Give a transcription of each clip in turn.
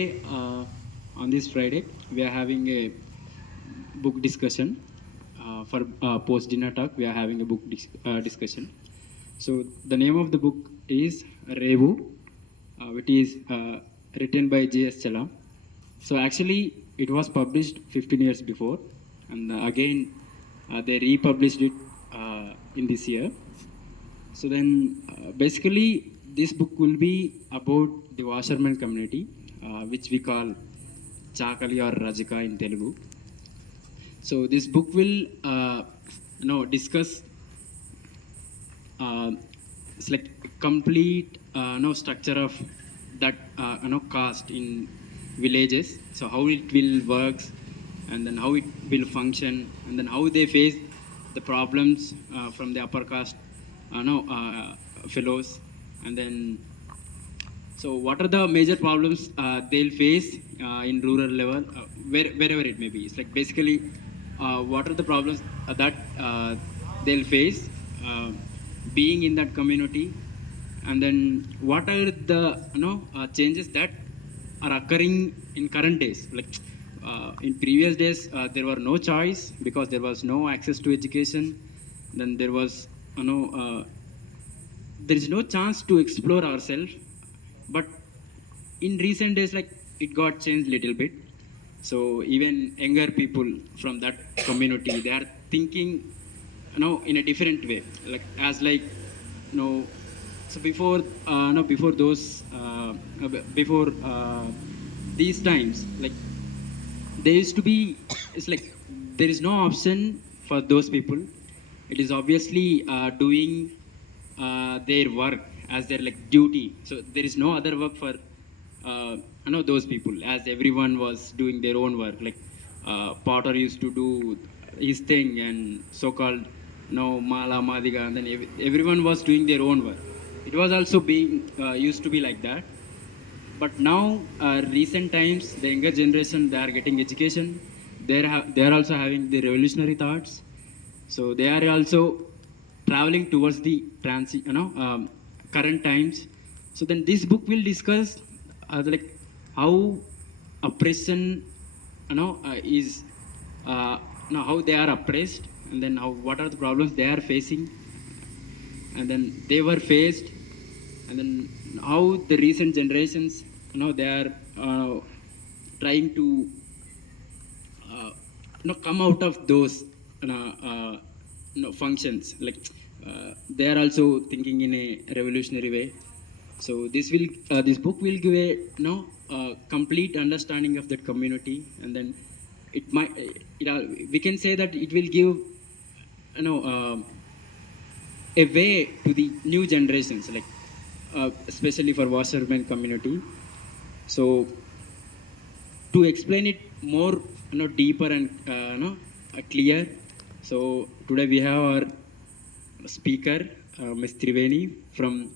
On this Friday, we are having a book discussion. For post dinner talk, we are having a book discussion. So, the name of the book is REVU, which is written by J.S. Chalam. So, actually, it was published 15 years before, and again, they republished it in this year. So then, basically, this book will be about the washerman community, which we call Chakali or Rajika in Telugu. So this book will, discuss uh, it's like complete structure of that caste in villages. So how it will works, and then how it will function, and then how they face the problems from the upper caste fellows, and then so what are the major problems they'll face in rural level, wherever it may be. It's like basically what are the problems that they'll face being in that community, and then what are the changes that are occurring in current days. Like in previous days, there were no choice because there was no access to education. Then there was there is no chance to explore ourselves, but in recent days, like it got changed little bit. So even younger people from that community, they are thinking in a different way, like as like you know so before no before those before these times, like there used to be, it's like there is no option for those people. It is obviously doing their work as their like duty. So there is no other work for those people, as everyone was doing their own work. Like Potter used to do his thing, and so-called Mala Madiga, and then everyone was doing their own work. It was also being used to be like that. But now recent times, the younger generation, they are getting education. They are also having the revolutionary thoughts. So they are also traveling towards the current times. So then this book will discuss like how oppression is how they are oppressed, and then how what are the problems they are facing, and then they were faced, and then how the recent generations they are trying to come out of those functions. Like they are also thinking in a revolutionary way. So this book will give a complete understanding of that community, and then it might we can say that it will give a way to the new generations, like especially for washerman community. So to explain it more deeper and clear, so today we have our speaker, Ms. Triveni from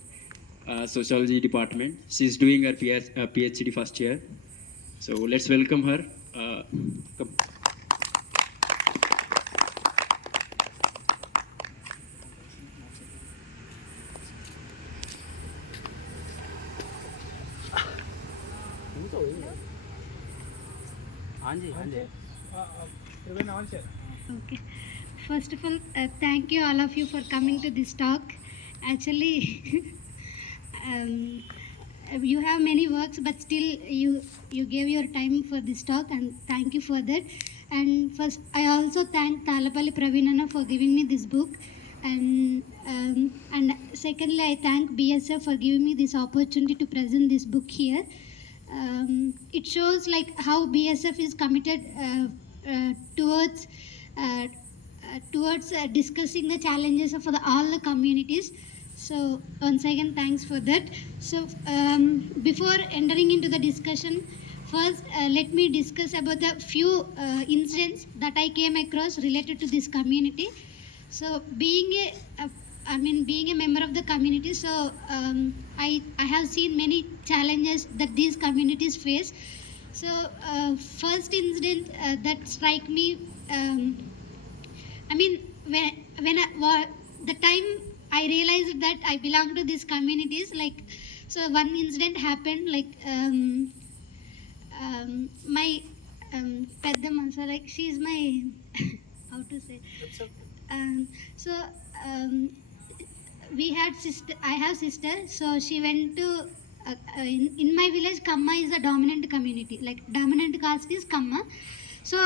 sociology department. She's doing her PhD first year. So let's welcome her. Come. Okay. First of all, thank you all of you for coming to this talk. Actually, um, you have many works, but still you gave your time for this talk, and thank you for that. And first, I also thank Talapalli Pravinana for giving me this book, and secondly, I thank BSF for giving me this opportunity to present this book here. It shows like how BSF is committed towards discussing the challenges of all the communities. So once again, thanks for that. So before entering into the discussion, first let me discuss about the few incidents that I came across related to this community. So being a member of the community, so I have seen many challenges that these communities face. So first incident that strike me, I mean, the time I realized that I belong to these communities, like, so one incident happened, like, So like she's my how to say. Um, so um, we had sister. I have sister. So she went to in my village. Kamma is a dominant community. Like dominant caste is Kamma. So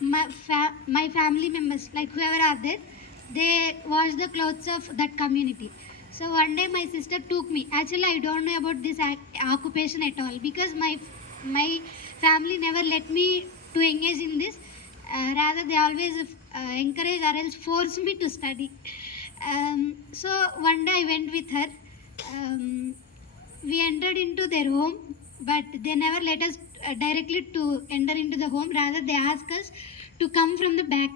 my family members, like whoever are there, they wash the clothes of that community. So one day my sister took me. Actually, I don't know about this occupation at all because my family never let me to engage in this. Rather, they always encourage or else force me to study. So one day I went with her. Um, we entered into their home, but they never let us directly to enter into the home. Rather, they asked us to come from the back.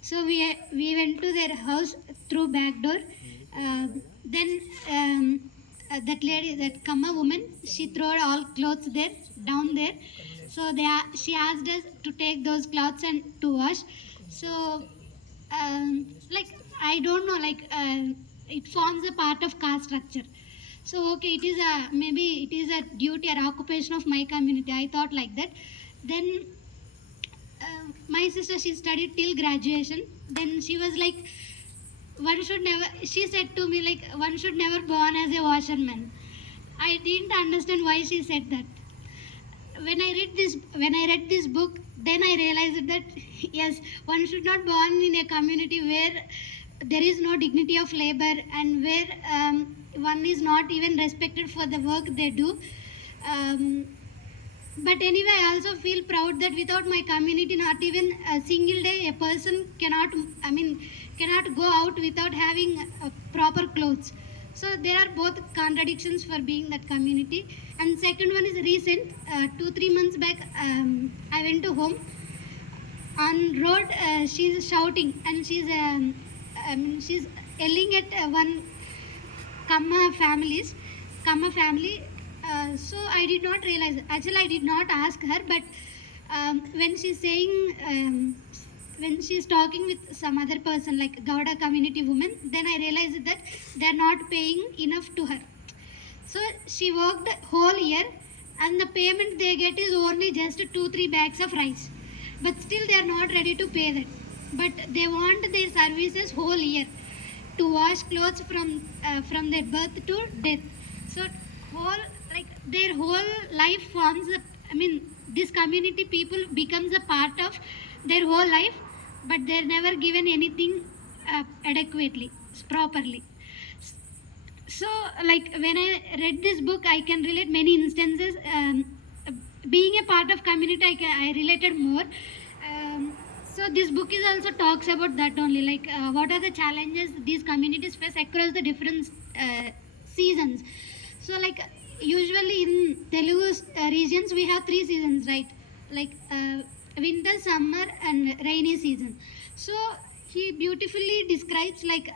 So we went to their house through back door. Then that lady, that Kamma woman, she threw all clothes there down there. So she asked us to take those clothes and to wash. So like I don't know, like it forms a part of caste structure. So okay, it is a maybe it is a duty or occupation of my community. I thought like that. Then my sister, she studied till graduation. Then she was like, one should never. She said to me like, one should never born as a washerman. I didn't understand why she said that. When I read this book, then I realized that yes, one should not born in a community where there is no dignity of labor and where one is not even respected for the work they do. Um, but anyway, I also feel proud that without my community, not even a single day, a person cannot, I mean, cannot go out without having proper clothes. So there are both contradictions for being that community. And second one is recent, 2-3 months back, I went to home. On road, she's shouting and she's yelling at one Kamma family. So I did not realize. Actually, I did not ask her, but when she's saying, when she's talking with some other person like Gauda community woman, then I realized that they're not paying enough to her. So she worked whole year, and the payment they get is only just 2-3 bags of rice. But still, they are not ready to pay that. But they want their services whole year to wash clothes from their birth to death. So whole like their whole life forms. I mean, this community people becomes a part of their whole life, but they're never given anything adequately, properly. So like when I read this book, I can relate many instances. Being a part of community, I related more. So this book is also talks about that only, like what are the challenges these communities face across the different seasons. So like usually in Telugu regions we have 3 seasons, right? Like winter, summer, and rainy season. So he beautifully describes like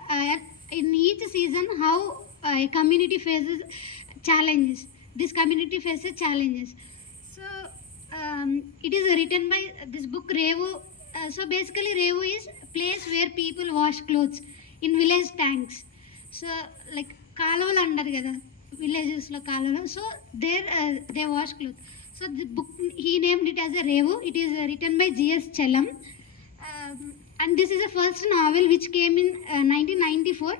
in each season how a community faces challenges. This community faces challenges. So it is written by this book REVU. So basically REVU is place where people wash clothes in village tanks. So like కాలువలు అంటారు కదా విలేజెస్లో కాలువలు. So there they wash cloth. So the book, he named it as a REVU. It is written by G.S. Chalam. And this is the first novel which came in 1994.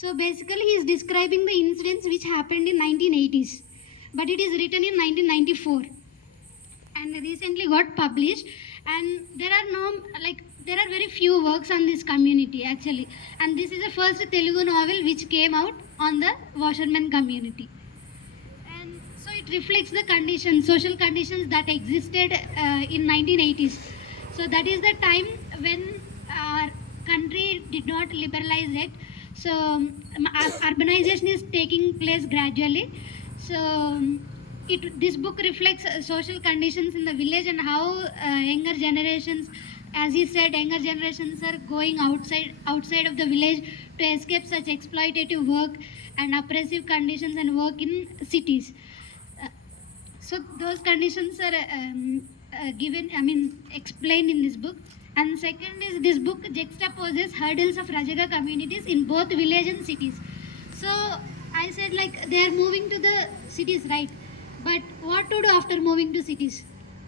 So basically he is describing the incidents which happened in 1980s. But it is written in 1994. And recently got published. And there are there are very few works on this community actually. And this is the first Telugu novel which came out on the washerman community. And so it reflects the conditions, social conditions that existed in 1980s. So that is the time when our country did not liberalize it. So urbanization is taking place gradually. So this book reflects social conditions in the village and how younger generations, as he said, younger generations are going outside of the village to escape such exploitative work and oppressive conditions and work in cities. So those conditions are explained in this book. And second is this book juxtaposes hurdles of Rajaga communities in both village and cities. So I said like they are moving to the cities, right? But what to do after moving to cities?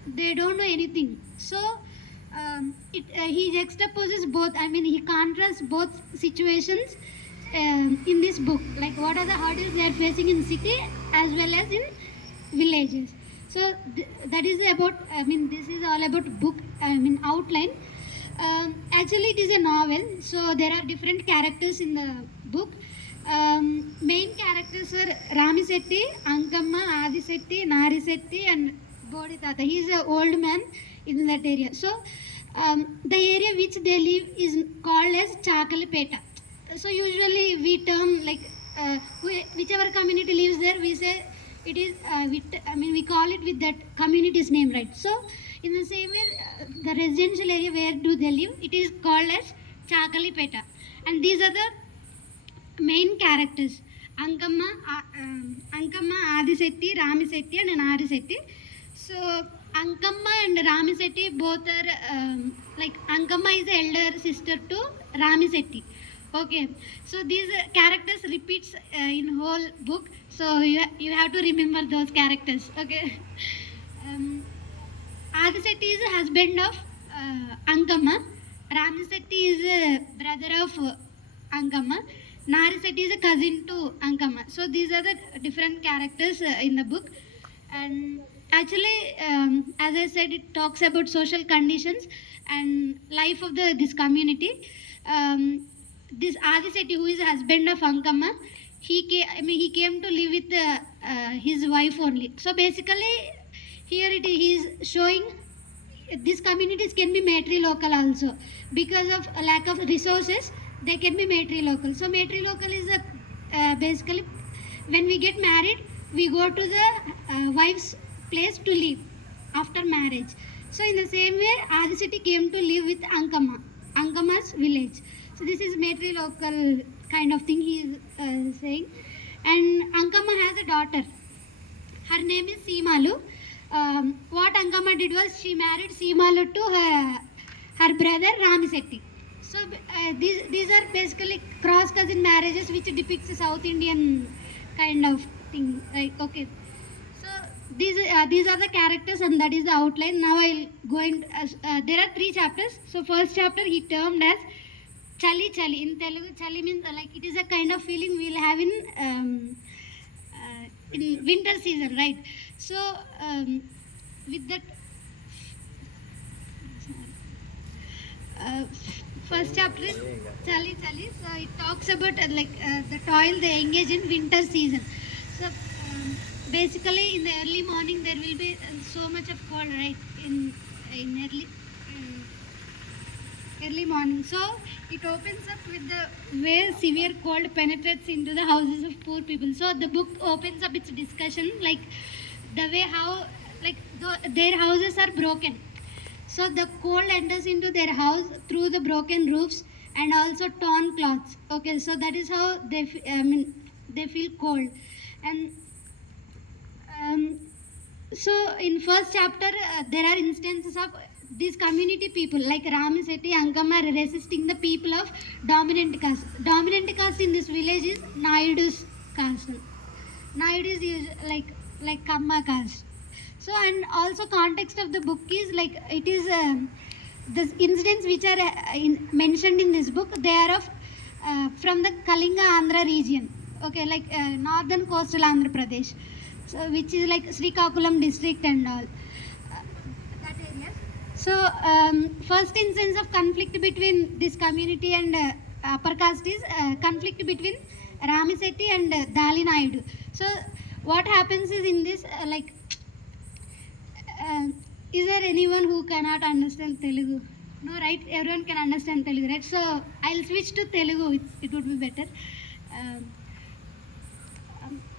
They don't know anything. So He juxtaposes both. I mean, he contrasts both situations in this book. Like, what are the hurdles they are facing in city as well as in villages. So that is about. I mean, this is all about book. I mean, outline. Actually, it is a novel. So there are different characters in the book. Main characters are Ramisetti, Ankamma, Adisetti, Narisetti, and Bodhitata. He is an old man in that area. So the area which they live is called as Chakalipeta. So usually we term like whichever community lives there, we say it is. We call it with that community's name, right? So in the same way, the residential area where do they live, it is called as Chakalipeta, and these are the main characters: Ankamma, Adisetti, Ramisetti, and Narisetti. So Ankamma and Ramisetti both are like Ankamma is the elder sister to Ramisetti. Okay, so these characters repeats in whole book. So you have to remember those characters. Okay. Um, Adisetti is a husband of Ankamma. Ramisetti is a brother of Ankamma. Narisetti is a cousin to Ankamma. So these are the different characters in the book. And actually, as I said, it talks about social conditions and life of this community. This Adisetti, who is husband of Ankamma, he came to live with his wife only. So basically, here he is showing these communities can be matrilocal also, because of a lack of resources. They can be matrilocal. So matrilocal is basically when we get married, we go to the wife's place to live after marriage. So in the same way, Adisiti came to live with Ankamma's village. So this is matrilocal kind of thing he is saying. And Ankamma has a daughter. Her name is Seemalu. What Ankamma did was she married Seemalu to her brother Ramisetti. So these are basically cross cousin marriages which depicts a South Indian kind of thing. Right? Okay. So these are the characters and that is the outline. Now I'll go in. There are 3 chapters. So first chapter he termed as Chali Chali. In Telugu, Chali means like it is a kind of feeling we'll have in winter season, right? So with that, first chapter is Chali Chali. So it talks about the toil they engage in winter season. So basically in the early morning there will be so much of cold, right? In early morning. So it opens up with the way severe cold penetrates into the houses of poor people. So the book opens up its discussion like the way how their houses are broken. So the cold enters into their house through the broken roofs and also torn cloths. Okay, so that is how they feel cold. And so in first chapter there are instances of these community people like Ramisetti, Ankamma are resisting the people of dominant caste. Dominant caste in this village is Naidu's caste. Naidu is like Kamma caste. So and also context of the book is like it is the incidents which are mentioned in this book, they are of from the Kalinga Andhra region. Okay, like northern coastal Andhra Pradesh. So which is like Srikakulam district and all. That area. So first instance of conflict between this community and upper caste is conflict between Ramisetti and Dali Naidu. So what happens is in this is there anyone who cannot understand Telugu? No, right? Everyone can understand Telugu, right? So I'll switch to Telugu. It would be better.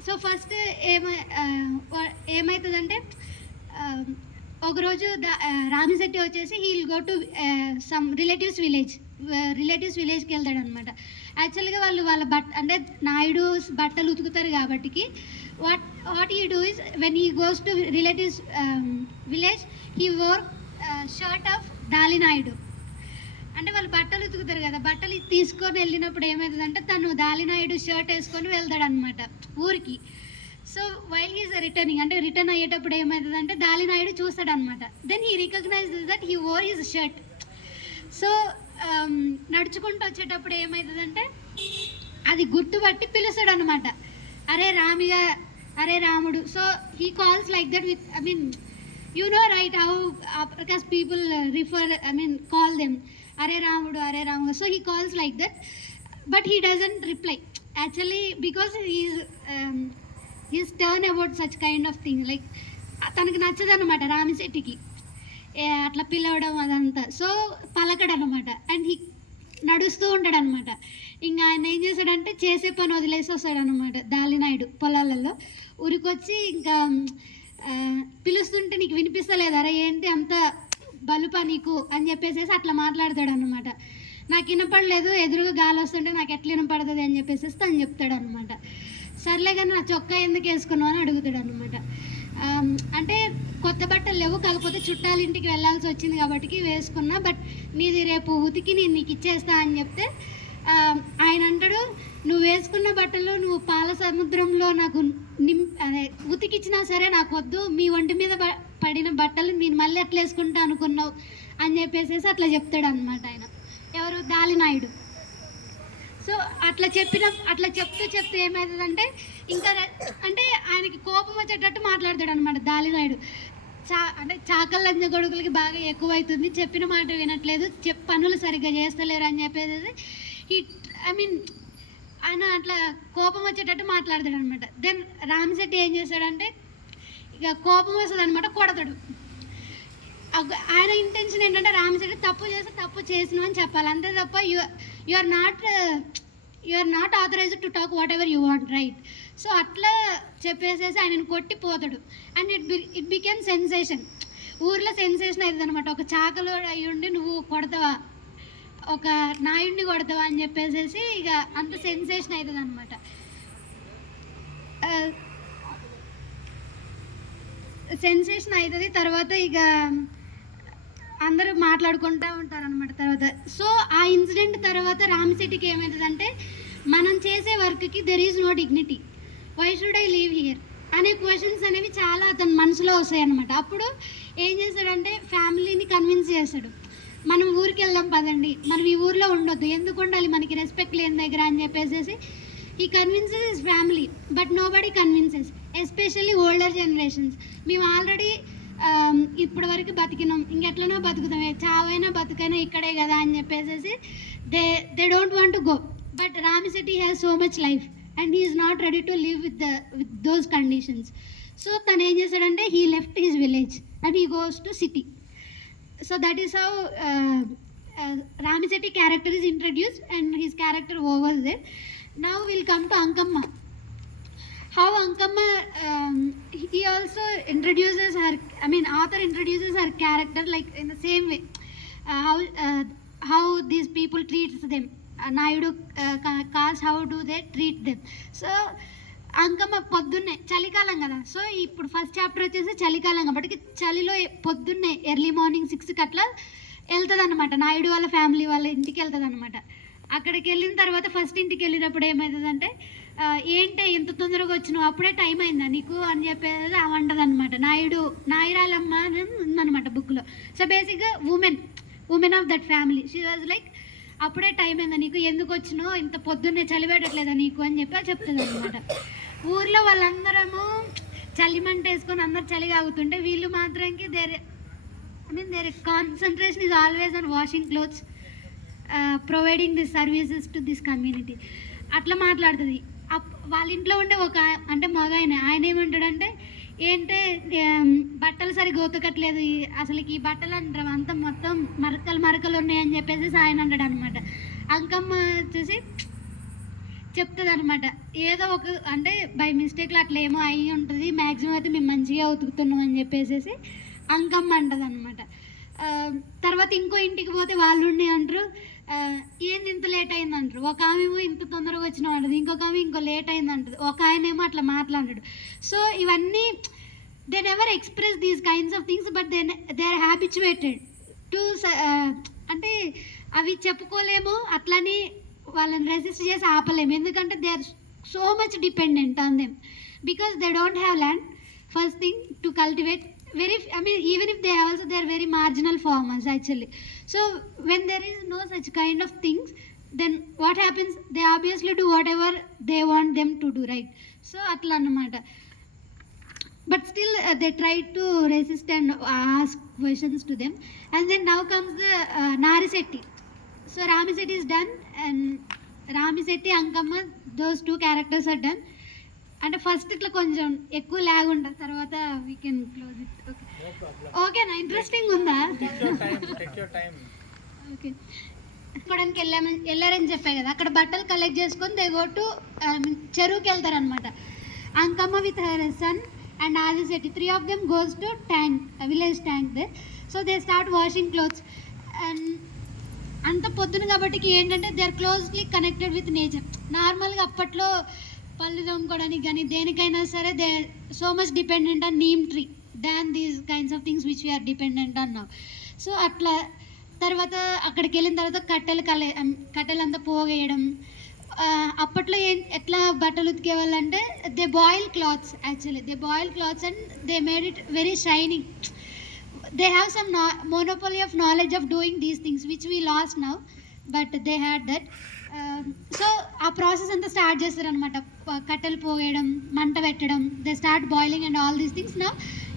So first ఏమవుతుందంటే ఒకరోజు రామిశెట్టి వచ్చేసి he'll go to some relatives విలేజ్కి వెళ్తాడు అనమాట. యాక్చువల్గా వాళ్ళ అంటే నాయుడు బట్టలు ఉతుకుతారు కాబట్టి what he do is when he goes to relatives village he wore shirt of దాలి నాయుడు. అంటే వాళ్ళు బట్టలు ఉతుకుతారు కదా, బట్టలు తీసుకొని వెళ్ళినప్పుడు ఏమవుతుందంటే తను దాలినాయుడు షర్ట్ వేసుకొని వెళ్తాడు అనమాట ఊరికి. సో వైల్ హీస్ రిటర్నింగ్, అంటే రిటర్న్ అయ్యేటప్పుడు ఏమవుతుందంటే దాలినాయుడు చూస్తాడు అనమాట. Then he recognize that he wore his shirt. So నడుచుకుంటూ వచ్చేటప్పుడు ఏమవుతుందంటే అది గుర్తుపట్టి పిలుస్తాడు అనమాట, అరే రామిగా, అరే రాముడు. So he calls like that with, I mean you know right how because people refer, I mean call them అరే రాముడు, అరే రాముడు. So he calls like that, but he doesn't reply actually because he's turn about such kind of thing, like తనకు నచ్చదనమాట రామిశెట్టికి అట్లా పిలవడం అదంతా. So పలకడనమాట and he నడుస్తూ ఉంటాడనమాట. ఇంకా ఆయన ఏం చేశాడంటే చేసే పని వదిలేసి వస్తాడనమాట దాలినాయుడు పొలాలలో. ఊరికొచ్చి ఇంకా పిలుస్తుంటే నీకు వినిపిస్తలేదరా, ఏంటి అంత బలుపా నీకు అని చెప్పేసి అట్లా మాట్లాడతాడు అనమాట. నాకు వినపడలేదు, ఎదురుగా గాలి వస్తుంటే నాకు ఎట్లా వినపడుతుంది అని చెప్పేసి తను చెప్తాడు అనమాట. సర్లే కానీ నా చొక్కా ఎందుకు వేసుకున్నావు అని అడుగుతాడు అనమాట. అంటే కొత్త బట్టలు లేవు, కాకపోతే చుట్టాల ఇంటికి వెళ్ళాల్సి వచ్చింది కాబట్టి వేసుకున్నా, బట్ నీది రేపు ఉతికి నేను నీకు ఇచ్చేస్తా అని చెప్తే ఆయన అంటాడు, నువ్వు వేసుకున్న బట్టలు నువ్వు పాల సముద్రంలో నాకు అదే ఉతికిచ్చినా సరే నాకు వద్దు, మీ ఒంటి మీద పడిన బట్టలు నేను మళ్ళీ ఎట్లా వేసుకుంటా అనుకున్నావు అని చెప్పేసి అట్లా చెప్తాడు అనమాట ఆయన, ఎవరు దాలినాయుడు. సో అట్లా చెప్తూ ఏమవుతుందంటే ఇంకా అంటే ఆయనకి కోపం వచ్చేటట్టు మాట్లాడతాడు అనమాట దాలినాయుడు. అంటే చాకల్ లంజ గొడుగులకి బాగా ఎక్కువైతుంది, చెప్పిన మాట వినట్లేదు, పనులు సరిగ్గా చేస్తలేరు అని చెప్పేసి ఐ మీన్ ఆయన అట్లా కోపం వచ్చేటట్టు మాట్లాడతాడు అనమాట. దెన్ రామిశెట్టి ఏం చేస్తాడంటే ఇక కోపం వస్తుంది అనమాట, కొడతాడు. ఆయన ఇంటెన్షన్ ఏంటంటే రామిశెట్టి తప్పు చేసినావు అని చెప్పాలి, అంతే తప్ప you are not authorized to talk whatever you want, right? So అట్లా చెప్పేసేసి ఆయనను కొట్టిపోతాడు. అండ్ ఇట్ బికేమ్ సెన్సేషన్, ఊర్లో సెన్సేషన్ అవుతుంది అనమాట. ఒక చాకలో అయ్యుండి నువ్వు కొడతావా, ఒక నాయుడిని కొడతావా అని చెప్పేసి ఇక అంత సెన్సేషన్ అవుతుంది అనమాట. సెన్సేషన్ అవుతుంది. తర్వాత ఇక అందరూ మాట్లాడుకుంటూ ఉంటారనమాట తర్వాత. సో ఆ ఇన్సిడెంట్ తర్వాత రామిశెట్టికి ఏమవుతుందంటే మనం చేసే వర్క్కి there is no dignity, why should I leave here అనే క్వశ్చన్స్ అనేవి చాలా అతని మనసులో వస్తాయి అనమాట. అప్పుడు ఏం చేస్తాడంటే ఫ్యామిలీని కన్విన్స్ చేస్తాడు, మనం ఊరికి వెళ్దాం పదండి, మనం ఈ ఊర్లో ఉండొద్దు, ఎందుకు ఉండాలి మనకి రెస్పెక్ట్ లేని దగ్గర అని చెప్పేసి ఈ convinces his family, but nobody convinces, especially older generations. మేము ఆల్రెడీ ఇప్పటి వరకు బతికినాం, ఇంకెట్లనో బతుకుతాం, చావైనా బతుకైనా ఇక్కడే కదా అని చెప్పేసి they don't want to go. But Ramisetti has so much life and he is not ready to live with those conditions. So తను ఏం చేశాడంటే he left his village and he goes to city. So that is how Ramisetti character is introduced and his character over there. Now we'll come to Ankamma. How Ankamma, he also introduces her, I mean author introduces her character like in the same way, how these people treats them, Naidu caste, how do they treat them. So Ankamma పొద్దున్నే చలికాలం కదా, so ఇప్పుడు first chapter వచ్చేసి చలికాలం కాబట్టి చలిలో పొద్దున్నే early morning 6కి అట్లా వెళ్తుంది అనమాట, నాయుడు వాళ్ళ ఫ్యామిలీ వాళ్ళ ఇంటికి వెళ్తుంది అనమాట. అక్కడికి వెళ్ళిన తర్వాత ఫస్ట్ ఇంటికి వెళ్ళినప్పుడు ఏమవుతుందంటే ఏంటి ఇంత తొందరగా వచ్చినావు, అప్పుడే టైం అయిందా నీకు అని చెప్పేది అవంటది అనమాట. నాయిరాలమ్మ అని ఉందన్నమాట బుక్లో. సో బేసిక్గా women of that family, she was like అప్పుడే టైం అయిందా నీకు, ఎందుకు వచ్చినావు, ఇంత పొద్దున్నే చలి పెట్టట్లేదా నీకు అని చెప్పి చెప్తుంది అనమాట. ఊర్లో వాళ్ళందరము చలిమంట వేసుకొని అందరు చలి ఆగుతుంటే వీళ్ళు మాత్రంకి their concentration is always on washing clothes, providing this services to this community అట్లా మాట్లాడుతుంది. వాళ్ళ ఇంట్లో ఉండే ఒక అంటే మగ ఆయన ఏమంటాడంటే ఏంటే బట్టలు సరిగ్గా ఉతకట్లేదు, అసలుకి ఈ బట్టలు అంటారు అంతా మొత్తం మరకలు ఉన్నాయని చెప్పేసి ఆయన అంటాడు అనమాట. అంకమ్మ వచ్చేసి చెప్తుంది అనమాట, ఏదో ఒక అంటే బై మిస్టేక్లో అట్లా ఏమో అయ్యి ఉంటుంది, మ్యాక్సిమం అయితే మేము మంచిగా ఉతుకుతున్నాం అని చెప్పేసి అంకమ్మ అంటది అనమాట. తర్వాత ఇంకో ఇంటికి పోతే వాళ్ళు ఉండి అంటారు ఏంది ఇంత లేట్ అయింది అంటారు, ఒక ఆమెమో ఇంత తొందరగా వచ్చినాం అంటది, ఇంకొక ఆమె ఇంకో లేట్ అయింది అంటది, ఒక ఆయనేమో అట్లా మాట్లాడాడు. సో ఇవన్నీ they never express these kinds of things, but they are habituated to అంటే అవి చెప్పుకోలేము, అట్లని వాళ్ళని రెసిస్ట్ చేసి ఆపలేము, ఎందుకంటే they are so much dependent on them. because they don't have land, first thing to cultivate. Very, I mean, even if they have also, they are very marginal farmers actually. So when there is no such kind of things, then what happens, they obviously do whatever they want them to do, right? So atla annamata. But still they try to resist and ask questions to them. And then now comes the Narisetti. So Ramisetti is done, and Ramisetti, Ankamma, those two characters are done. అంటే first ఇట్లా కొంచెం ఎక్కువ log ఉంటుంది, తర్వాత we can close it. Okay, ఓకేనా? Interesting ఉందా? Okay. ఇప్పడానికి వెళ్ళారని చెప్పే కదా, అక్కడ బట్టలు కలెక్ట్ చేసుకొని దే గో టు చెరువుకి వెళ్తారనమాట. Ankamma with her son and Adishetti, 3 of them goes to tank, village tank there. So they start washing clothes. And అంత పొద్దున కాబట్టి ఏంటంటే they are closely connected with nature. నార్మల్గా అప్పట్లో పళ్ళు తోముకోవడానికి కానీ దేనికైనా సరే they so much dependent on neem tree than these kinds of things which we are dependent on now. So అట్లా తర్వాత అక్కడికి వెళ్ళిన తర్వాత కట్టెలంతా పోగేయడం. అప్పట్లో ఎట్లా బట్టలు ఉతికేవాళ్ళంటే they boil clothes, actually they boil clothes and they made it very shining. They have some monopoly of knowledge of doing these things which we lost now, but they had that. So ఆ process అంతా start చేస్తారనమాట. కట్టెలు పోయడం, మంట పెట్టడం, they start boiling and all these things. Now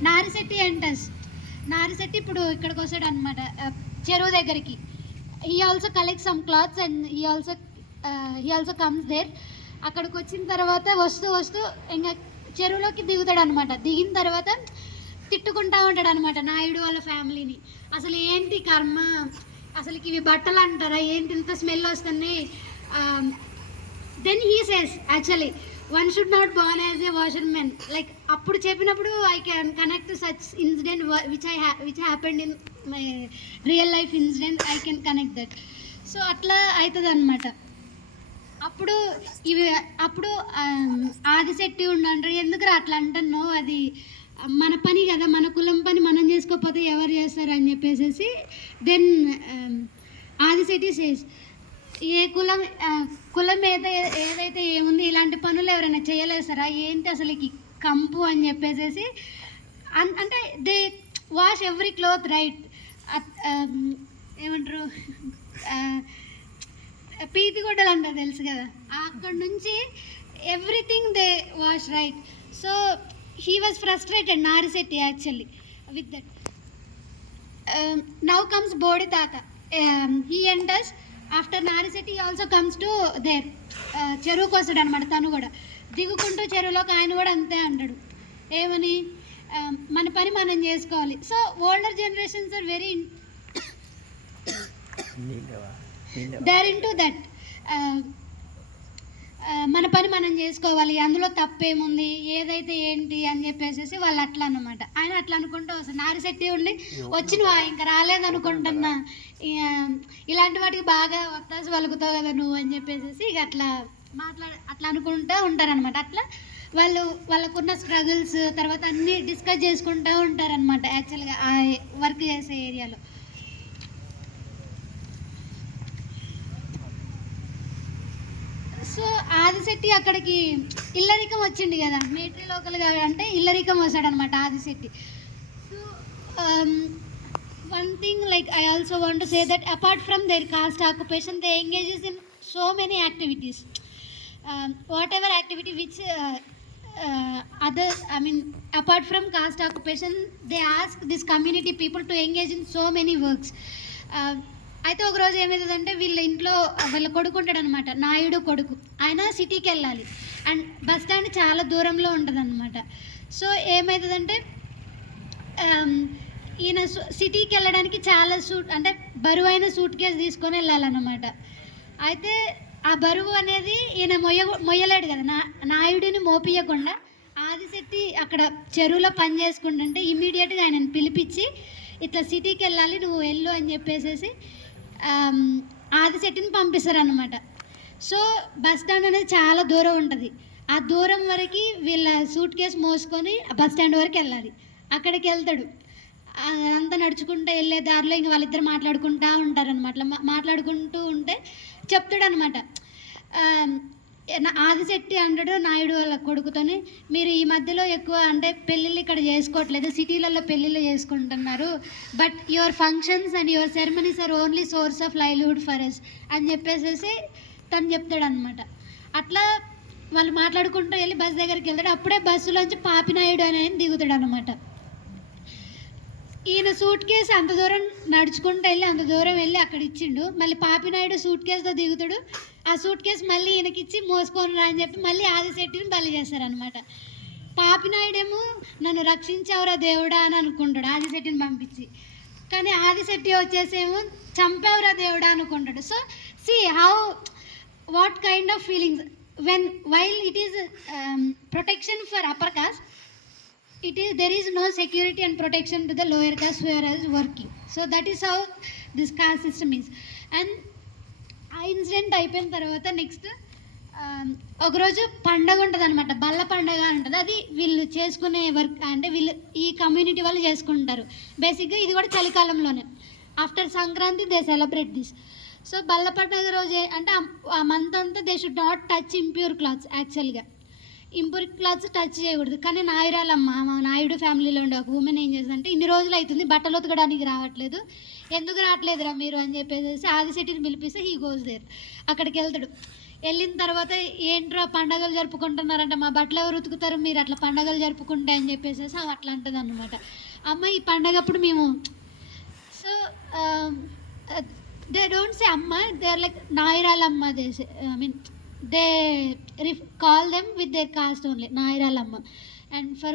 Narisetti enters. Narisetti ఇప్పుడు ఇక్కడికి వస్తాడు అనమాట, చెరువు దగ్గరికి. He also collect some clothes and he also comes there. అక్కడికి వచ్చిన తర్వాత వస్తూ ఇంకా చెరువులోకి దిగుతాడు అనమాట. దిగిన తర్వాత తిట్టుకుంటా ఉంటాడు అనమాట నాయుడు వాళ్ళ ఫ్యామిలీని. అసలు ఏంటి కర్మ, అసలుకి ఇవి బట్టలు అంటారా, ఏంటి ఇంత స్మెల్ వస్తున్నాయి. Then he says actually one should not born as a washer men. Like అప్పుడు చెప్పినప్పుడు I can connect such incident which happened in my real life incident, I can connect that. So అట్లా అవుతుంది అనమాట. అప్పుడు ఆదిశెట్టి ఉండంటారు, ఎందుకు అట్లా అంటున్నావు, అది మన పని కదా, మన కులం పని మనం చేసుకోకపోతే ఎవరు చేస్తారు అని చెప్పేసి. దెన్ ఆదిశెట్టి సేస్, ఏ కులం ఏదైతే ఏముంది, ఇలాంటి పనులు ఎవరైనా చేయలేస్తారా, ఏంటి అసలు కంపు అని చెప్పేసి. అంటే they wash every cloth, right? ఏమంటారు, పీతి గుడ్డలు అంటారు తెలుసు కదా, అక్కడ నుంచి everything they wash, right? So he was frustrated, Narisetti, actually, with that. Now comes Bodhitata. He enters after Narisetti. He also comes to there. చెరువుకి వస్తాడు అనమాట. తను కూడా దిగుకుంటూ చెరువులోకి ఆయన కూడా అంతే అంటాడు, ఏమని, మన పని మనం చేసుకోవాలి. So older generations are very they are into that. మన పని మనం చేసుకోవాలి, అందులో తప్పేముంది, ఏదైతే ఏంటి అని చెప్పేసి వాళ్ళు అట్లా అన్నమాట. ఆయన అట్లా అనుకుంటూ వస్తాడు. నారిశెట్టి ఉండి వచ్చినవా, ఇంకా రాలేదనుకుంటున్నా, ఇలాంటి వాటికి బాగా ఒత్తాసి వలుకుతావు కదా నువ్వు అని చెప్పేసి ఇక అట్లా అనుకుంటూ ఉంటారనమాట. అట్లా వాళ్ళకున్న స్ట్రగుల్స్ తర్వాత అన్నీ డిస్కస్ చేసుకుంటూ ఉంటారనమాట యాక్చువల్గా ఆ వర్క్ చేసే ఏరియాలో. సో ఆదిశెట్టి అక్కడికి ఇల్లరికం వచ్చింది కదా, మిలిటరీ లోకల్గా అంటే ఇల్లరికం వస్తాడనమాట Adishetti. So one thing like I also want to say that apart from their caste occupation they engages in so many activities. Whatever activity which apart from caste occupation, they ask this community people to engage in so many works. అయితే ఒక రోజు ఏమవుతుందంటే వీళ్ళ కొడుకు ఉంటాడు అనమాట, నాయుడు కొడుకు. ఆయన సిటీకి వెళ్ళాలి అండ్ బస్ స్టాండ్ చాలా దూరంలో ఉంటుంది అనమాట. సో ఏమవుతుందంటే ఈయన సిటీకి వెళ్ళడానికి చాలా బరువైన సూట్ కేసు తీసుకొని వెళ్ళాలన్నమాట. అయితే ఆ బరువు అనేది ఈయన మొయ్యలేడు కదా, నాయుడిని మోపియకుండా ఆదిశెట్టి అక్కడ చెరువులో పని చేసుకుంటుంటే ఇమీడియట్గా ఆయనను పిలిపించి ఇట్లా సిటీకి వెళ్ళాలి నువ్వు వెళ్ళు అని చెప్పేసి ఆదిశెట్టిని పంపిస్తారనమాట. సో బస్ స్టాండ్ అనేది చాలా దూరం ఉంటుంది. ఆ దూరం వరకు వీళ్ళ సూట్ కేసు మోసుకొని బస్ స్టాండ్ వరకు వెళ్ళాలి. అక్కడికి వెళ్తాడు, అంతా నడుచుకుంటూ వెళ్ళే దారిలో ఇంక వాళ్ళిద్దరు మాట్లాడుకుంటూ ఉంటారనమాట. మాట్లాడుకుంటూ ఉంటే చెప్తాడు అనమాట, ఆదిశెట్టి అంటాడు నాయుడు వాళ్ళ కొడుకుతోని, మీరు ఈ మధ్యలో ఎక్కువ అంటే పెళ్ళిళ్ళు ఇక్కడ చేసుకోవట్లేదు, సిటీలలో పెళ్ళిళ్ళు చేసుకుంటున్నారు, but your functions and your ceremonies are only source of livelihood for us అని చెప్పేసి తను చెప్తాడు అనమాట. అట్లా వాళ్ళు మాట్లాడుకుంటూ వెళ్ళి బస్ దగ్గరికి వెళ్తాడు. అప్పుడే బస్సులోంచి పాపినాయుడు అని ఆయన దిగుతాడు అనమాట. ఈయన సూట్ కేసు అంత దూరం నడుచుకుంటూ వెళ్ళి అంత దూరం వెళ్ళి అక్కడ ఇచ్చిండు. మళ్ళీ పాపినాయుడు సూట్ కేసుతో దిగుతాడు. ఆ సూట్ కేసు మళ్ళీ ఈయనకిచ్చి మోసుకొని రా అని చెప్పి మళ్ళీ ఆదిశెట్టిని బలి చేస్తారనమాట. పాపినాయుడేమో నన్ను రక్షించావురా దేవుడా అని అనుకుంటాడు ఆదిశెట్టిని పంపించి. కానీ ఆదిశెట్టి వచ్చేసేమో చంపావురా దేవుడా అనుకుంటాడు. So see how what kind of feelings when while it is protection for upper caste, there is no security and protection to the lower caste who are working. So that is how this caste system is. And ఆ incident అయిపోయిన తర్వాత next ఒకరోజు పండగ ఉంటుంది అనమాట, బల్ల పండగ ఉంటుంది. అది వీళ్ళు చేసుకునే వర్క్ అంటే వీళ్ళు ఈ కమ్యూనిటీ వాళ్ళు చేసుకుంటారు. బేసిక్గా ఇది కూడా చలికాలంలోనే, after Sankranti they celebrate this. So బల్ల పండుగ రోజు అంటే ఆ మంత్ అంతా they should not touch impure clothes. యాక్చువల్గా ఇంప్యూర్ క్లాత్స్ టచ్ చేయకూడదు. కానీ నాయురాలమ్మ, మా నాయుడు ఫ్యామిలీలో ఉండే ఒక ఉమెన్ ఏం చేస్తుందంటే, ఇన్ని రోజులు అవుతుంది బట్టలు ఉతకడానికి రావట్లేదు, ఎందుకు రావట్లేదురా మీరు అని చెప్పేసి ఆదిశెట్టిని పిలిపిస్తే హీ గోస్ దేర్. అక్కడికి వెళ్తాడు. వెళ్ళిన తర్వాత ఏంట్రా పండగలు జరుపుకుంటున్నారంటే, మా బట్టలు ఎవరు ఉతుకుతారు మీరు అట్లా పండగలు జరుపుకుంటే అని చెప్పేసి అట్లా అంటుంది అనమాట. అమ్మ ఈ పండగప్పుడు మేము so they don't say amma, they are like nairalamma, they say, I mean they call them with their caste only, nairalamma. And for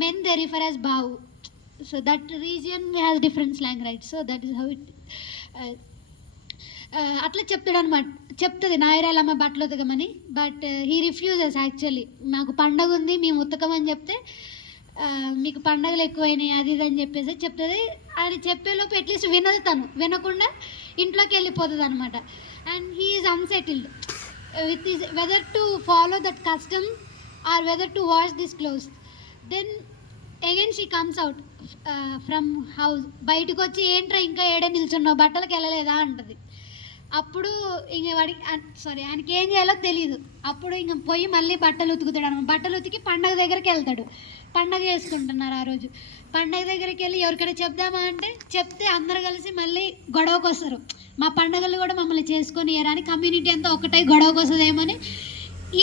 men they refer as bavu. So that region has different slang, right? So that is how it అట్లా చెప్తాడు అనమాట. చెప్తుంది నాయరాలమ్మ బట్టలు ఉతకమని, but he refuses. Actually మాకు పండగ ఉంది మేము ఉతకమని చెప్తే మీకు పండగలు ఎక్కువైనాయి అది ఇది అని చెప్పేసి చెప్తుంది. అది చెప్పేలోపు అట్లీస్ట్ వినదు, తను వినకుండా ఇంట్లోకి వెళ్ళిపోతుంది అనమాట. And he is unsettled with is whether to follow that custom or whether to wash this clothes. Then again she comes out from house. బయటకు వచ్చి ఏంట్రా ఇంకా ఏడే నిల్చున్నావు బట్టలకు వెళ్ళలేదా అంటది. అప్పుడు ఇంక వాడికి ఆయనకి ఏం చేయాలో తెలియదు. అప్పుడు ఇంక పోయి మళ్ళీ బట్టలు ఉతుకుతాడు అనమాట. బట్టలు ఉతికి పండగ దగ్గరికి వెళ్తాడు. పండగ చేసుకుంటున్నారు ఆ రోజు. పండగ దగ్గరికి వెళ్ళి ఎవరికైనా చెప్దామా అంటే చెప్తే అందరు కలిసి మళ్ళీ గొడవకు వస్తారు. మా పండగలు కూడా మమ్మల్ని చేసుకొని అని కమ్యూనిటీ అంతా ఒకటై గొడవకు వస్తుందేమని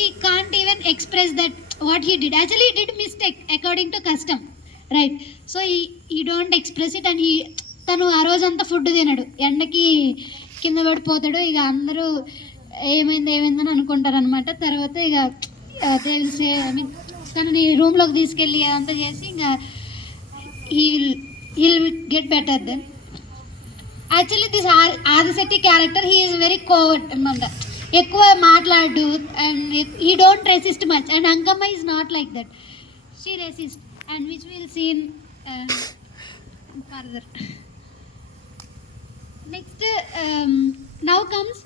ఈ can't even express that what he did. Actually he did mistake according to custom, right? So ఈ డోంట్ ఎక్స్ప్రెస్ ఇట్. అండ్ తను ఆ రోజంతా ఫుడ్ తినడు, ఎండకి కింద పడిపోతాడు. ఇక అందరూ ఏమైందని అనుకుంటారు అనమాట. తర్వాత ఇక తెలిసే ఐ మీన్ తనని రూమ్లోకి తీసుకెళ్ళి అదంతా చేసి ఇంకా he'll get better then. Actually this Adishetti character he is very covert అనమాట. ఎక్కువ మాట్లాడు and he don't resist much. And Ankamma is not like that, she resist and which will seen further. Next, now comes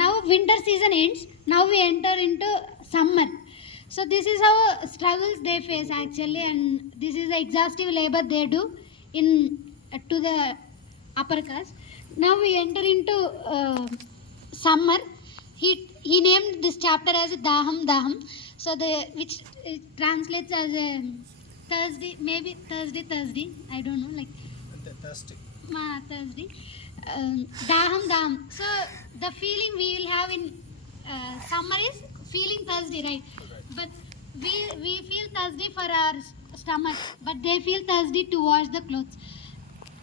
now winter season ends. Now we enter into summer. So this is how struggles they face actually, and this is the exhaustive labor they do in to the upper caste. Now we enter into summer. He named this chapter as Daham. So which translates as Thursday, maybe Thursday. I don't know, like Thursday. Daham. So the feeling we will have in summer is feeling thirsty, right? But we feel thirsty for our stomach, but they feel thirsty to wash the clothes.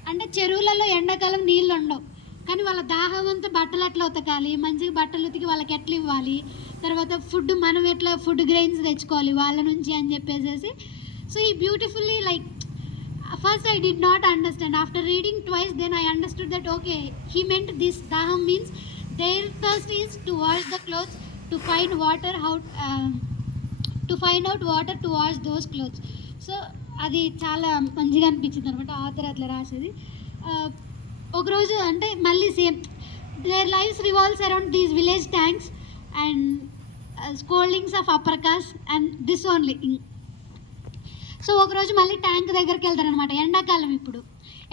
అంటే చెరువులలో ఎండాకాలం నీళ్ళు ఉండవు, కానీ వాళ్ళ దాహం అంతా బట్టలు అట్లా ఉతకాలి, మంచిగా బట్టలు ఉతికి వాళ్ళకి ఎట్లా ఇవ్వాలి, తర్వాత ఫుడ్ మనం ఎట్లా ఫుడ్ గ్రెయిన్స్ తెచ్చుకోవాలి వాళ్ళ నుంచి అని చెప్పేసి. సో ఈ beautifully like first I did not understand. After reading twice, then I understood that okay, he meant this daham means their thirst is to wash the clothes, to find water, to find out water to wash those clothes. So అది చాలా మంచిగా అనిపించింది అనమాట author అట్లా రాసేది. ఒకరోజు అంటే మళ్ళీ same their lifes revolves around these village tanks and scoldings of upper caste and this only. So ఒకరోజు మళ్ళీ ట్యాంక్ దగ్గరికి వెళ్తారనమాట. ఎండాకాలం, ఇప్పుడు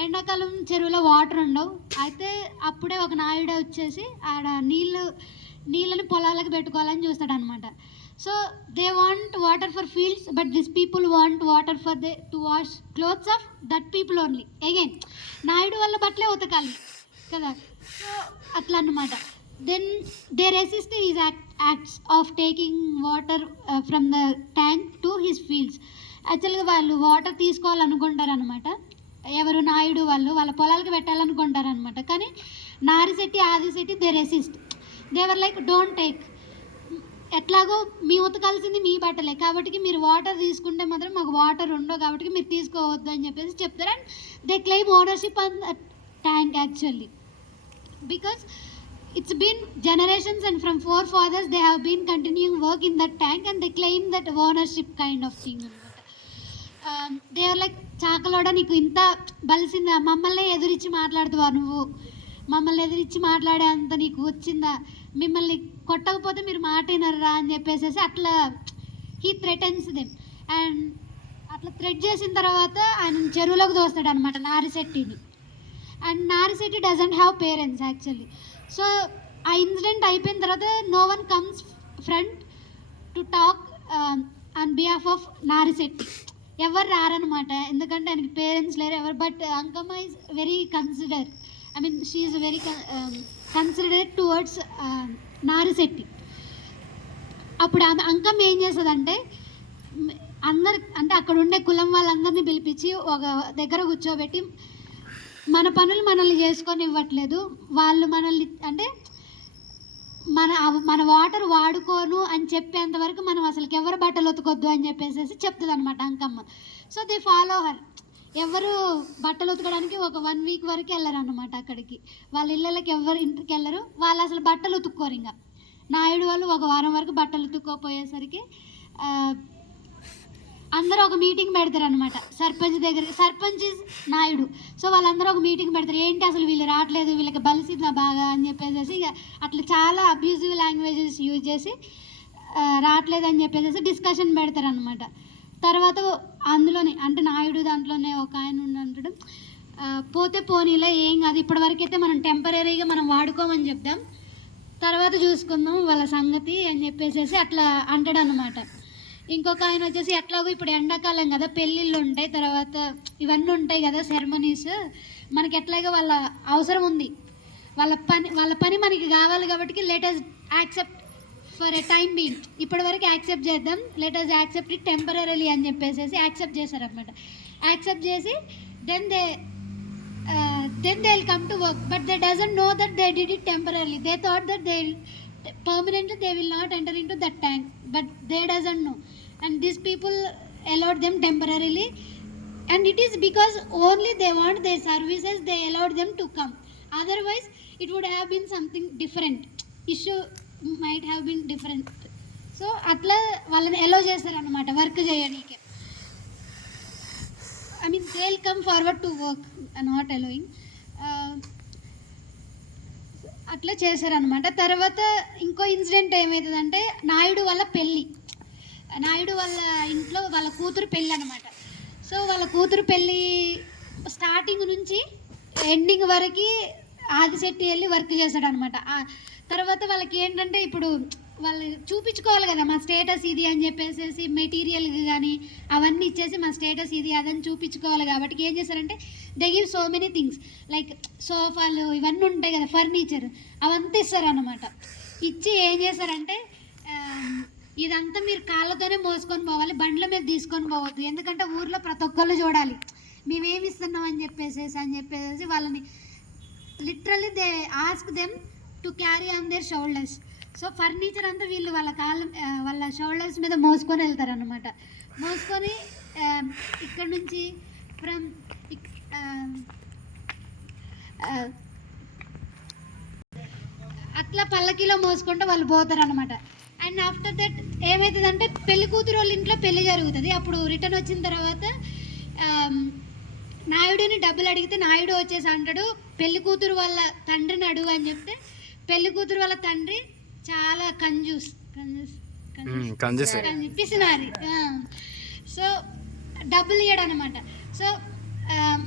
ఎండాకాలం చెరువులో వాటర్ ఉండవు. అయితే అప్పుడే ఒక నాయుడు వచ్చేసి ఆడ నీళ్ళు నీళ్ళని పొలాలకు పెట్టుకోవాలని చూస్తాడు అనమాట. So they want water for fields, but this people want water for to wash clothes of that people only. Again Naidu వల్ల బట్టలే ఉతకాలి కదా. సో అట్లా అన్నమాట. Then they resist his acts of taking water from the tank to his fields. యాక్చువల్గా వాళ్ళు water తీసుకోవాలనుకుంటారనమాట. ఎవరు? నాయుడు వాళ్ళు వాళ్ళ పొలాలకు పెట్టాలనుకుంటారనమాట. కానీ Narishetti, Adishetti they resist. They were like don't take, ఎట్లాగో మీ ఉతకాల్సింది మీ బట్టలే కాబట్టి మీరు వాటర్ తీసుకుంటే మాత్రం మాకు వాటర్ ఉండవు కాబట్టి మీరు తీసుకోవద్దు అని చెప్పేసి చెప్తారు. And they claim ownership on tank actually, because it's been generations and from forefathers they have been continuing work in that tank and they claim that ownership kind of thing. They are like, చాకలోడ నీకు ఇంత బలిసిందా, మమ్మల్ని ఎదురిచ్చి మాట్లాడుతావా నువ్వు, మమ్మల్ని ఎదురిచ్చి మాట్లాడే అంత నీకు వచ్చిందా, మిమ్మల్ని కొట్టకపోతే మీరు మాట వినర్రా అని చెప్పేసి అట్లా హీ థ్రెటన్స్ దెమ్. అండ్ అట్లా థ్రెట్ చేసిన తర్వాత ఆయన చెరువులోకి దోస్తాడు అనమాట నారిశెట్టిని. And Narishetti doesn't have parents actually. So ఆ ఇన్సిడెంట్ అయిపోయిన తర్వాత no one comes front to talk on behalf of Narishetti. ఎవరు రారనమాట, ఎందుకంటే ఆయనకి పేరెంట్స్ లేరు ఎవరు. But Ankamma is very consider, I mean she is very considerate towards Narishetti. అప్పుడు ఆమె అంకమ్మ ఏం చేస్తుందంటే అందరు అంటే అక్కడ ఉండే కులం వాళ్ళందరినీ పిలిపించి ఒక దగ్గర కూర్చోబెట్టి, మన పనులు మనల్ని చేసుకొని ఇవ్వట్లేదు, వాళ్ళు మనల్ని అంటే మన వాటర్ వాడుకోను అని చెప్పేంత వరకు మనం అసలుకి ఎవరు బట్టలు ఉతకొద్దు అని చెప్పేసి చెప్తుంది అనమాట Ankamma. So they follow her. ఎవరు బట్టలు ఉతకడానికి ఒక 1 వీక్ వరకు వెళ్ళరు అనమాట అక్కడికి. వాళ్ళ ఇళ్ళకి ఎవరు ఇంటికి వెళ్ళరు, వాళ్ళు అసలు బట్టలు ఉతుక్కోరు. ఇంకా నాయుడు వాళ్ళు ఒక వారం వరకు బట్టలు ఉతుక్కోపోయేసరికి అందరూ ఒక మీటింగ్ పెడతారు అనమాట సర్పంచ్ దగ్గరికి. సర్పంచ్ ఇస్ నాయుడు. సో వాళ్ళందరూ ఒక మీటింగ్ పెడతారు, ఏంటి అసలు వీళ్ళు రావట్లేదు, వీళ్ళకి బలిసిందా బాగా అని చెప్పేసి ఇక అట్లా చాలా అబ్యూజివ్ లాంగ్వేజెస్ యూజ్ చేసి రావట్లేదు అని చెప్పేసి డిస్కషన్ పెడతారు అనమాట. తర్వాత అందులోనే అంటే నాయుడు దాంట్లోనే ఒక ఆయన అంటాడు, పోతే పోనీలే ఏం కాదు, ఇప్పటివరకు అయితే మనం టెంపరీగా మనం వాడుకోమని చెప్దాం, తర్వాత చూసుకుందాం వాళ్ళ సంగతి అని చెప్పేసి అట్లా అంటాడు అనమాట. ఇంకొక ఆయన వచ్చేసి ఎట్లాగో ఇప్పుడు ఎండాకాలం కదా, పెళ్ళిళ్ళు ఉంటాయి, తర్వాత ఇవన్నీ ఉంటాయి కదా సెరమనీస్, మనకి ఎట్లాగో వాళ్ళ అవసరం ఉంది, వాళ్ళ పని మనకి కావాలి కాబట్టి let us accept for a time being, ఇప్పటివరకు యాక్సెప్ట్ చేద్దాం, let us accept it temporary అని చెప్పేసి యాక్సెప్ట్ చేశారనమాట. యాక్సెప్ట్ చేసి then they will come to work, but they doesn't know that they did it temporary. They thought that they permanently they will not enter into that tank, but they doesn't know, and these people allowed them temporarily, and it is because only they want their services they allowed them to come, otherwise it would have been something different, issue might have been different. So atla వాళ్ళని allow చేస్తారు అన్నమాట work చేయడానికి. I mean they'll come forward to work and not allowing. అట్లా చేశారనమాట. తర్వాత ఇంకో incident ఏమవుతుందంటే నాయుడు వాళ్ళ పెళ్ళి, నాయుడు వాళ్ళ ఇంట్లో వాళ్ళ కూతురు పెళ్ళి అనమాట. సో వాళ్ళ కూతురు పెళ్ళి స్టార్టింగ్ నుంచి ఎండింగ్ వరకు ఆదిశెట్టి వెళ్ళి వర్క్ చేశాడు అనమాట. తర్వాత వాళ్ళకి ఏంటంటే ఇప్పుడు వాళ్ళు చూపించుకోవాలి కదా మా స్టేటస్ ఇది అని చెప్పేసి మెటీరియల్ కానీ అవన్నీ ఇచ్చేసి మా స్టేటస్ ఇది అదని చూపించుకోవాలి కాబట్టి ఏం చేశారంటే they give so many things like సోఫాలు ఇవన్నీ ఉంటాయి కదా ఫర్నిచర్ అవంతా ఇస్తారనమాట. ఇచ్చి ఏం చేశారంటే ఇదంతా మీరు కాళ్ళతోనే మోసుకొని పోవాలి, బండ్ల మీద తీసుకొని పోవద్దు, ఎందుకంటే ఊర్లో ప్రతి ఒక్కళ్ళు చూడాలి మేమేమి ఇస్తున్నాం అని చెప్పేసి వాళ్ళని literally they ask them to carry on their shoulders. So furniture అంతా వీళ్ళు వాళ్ళ షోల్డర్స్ మీద మోసుకొని వెళ్తారనమాట. మోసుకొని ఇక్కడ నుంచి ఫ్రమ్ అట్లా పల్లకిలో మోసుకుంటూ వాళ్ళు పోతారనమాట. అండ్ ఆఫ్టర్ దట్ ఏమవుతుందంటే పెళ్లి కూతురు వాళ్ళ ఇంట్లో పెళ్లి జరుగుతుంది. అప్పుడు రిటర్న్ వచ్చిన తర్వాత నాయుడుని డబ్బులు అడిగితే నాయుడు వచ్చేసి అంటాడు పెళ్లి కూతురు వాళ్ళ తండ్రిని అడుగు అని చెప్తే పెళ్లి కూతురు వాళ్ళ తండ్రి చాలా పిసినారి. సో డబ్బులు ఇయ్యడు అనమాట. సో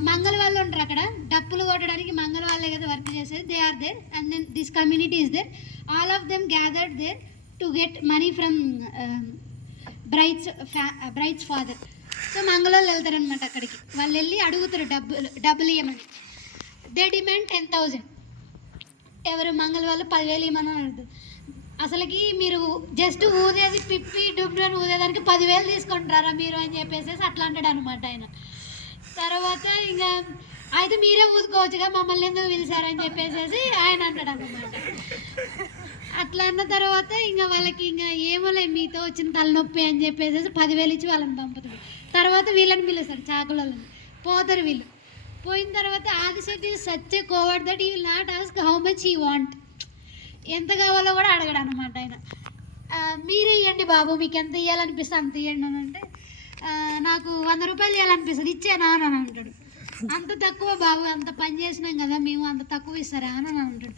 మంగళ వాళ్ళు ఉంటారు అక్కడ, డప్పులు కొట్టడానికి మంగళ వాళ్ళే కదా వర్క్ చేసేది, they are there and then this community is there. all of them gathered there to get money from bride's father. So మంగళవాళ్ళు వెళ్తారనమాట అక్కడికి. వాళ్ళు వెళ్ళి అడుగుతారు డబ్బులు ఇవ్వమని. They demand 10,000. ఎవరు మంగళ వాళ్ళు 10,000 ఇవ్వమని అడుగుతారు. అసలుకి మీరు జస్ట్ ఊదేది పిప్పి డుబ్బు అని ఊదేదానికి 10,000 తీసుకుంటారా మీరు అని చెప్పేసి అట్లా అంటాడు అనమాట ఆయన. తర్వాత ఇంకా అయితే మీరే ఊదుకోవచ్చుగా, మమ్మల్ని ఎందుకు పిలిచారని చెప్పేసి ఆయన అంటాడు అనమాట. అట్లా అన్న తర్వాత ఇంకా వాళ్ళకి ఇంకా ఏమోలే మీతో వచ్చిన తలనొప్పి అని చెప్పేసి 10,000 ఇచ్చి వాళ్ళని పంపుతాడు. తర్వాత వీళ్ళని పిలుస్తారు, చాకులని. పోతారు వీళ్ళు. పోయిన తర్వాత Adishetti such a coward that he will not ask how much he want. ఎంత కావాలో కూడా అడగడు అనమాట ఆయన. మీరే ఇవ్వండి బాబు, మీకు ఎంత ఇవ్వాలనిపిస్తే అంత ఇవ్వండి అని అంటే, నాకు 100 రూపాయలు ఇవ్వాలనిపిస్తుంది, ఇచ్చేనా అని అంటాడు. అంత తక్కువ బాబు, అంత పని చేసినాం కదా మేము, అంత తక్కువ ఇస్తారా అని అంటాడు.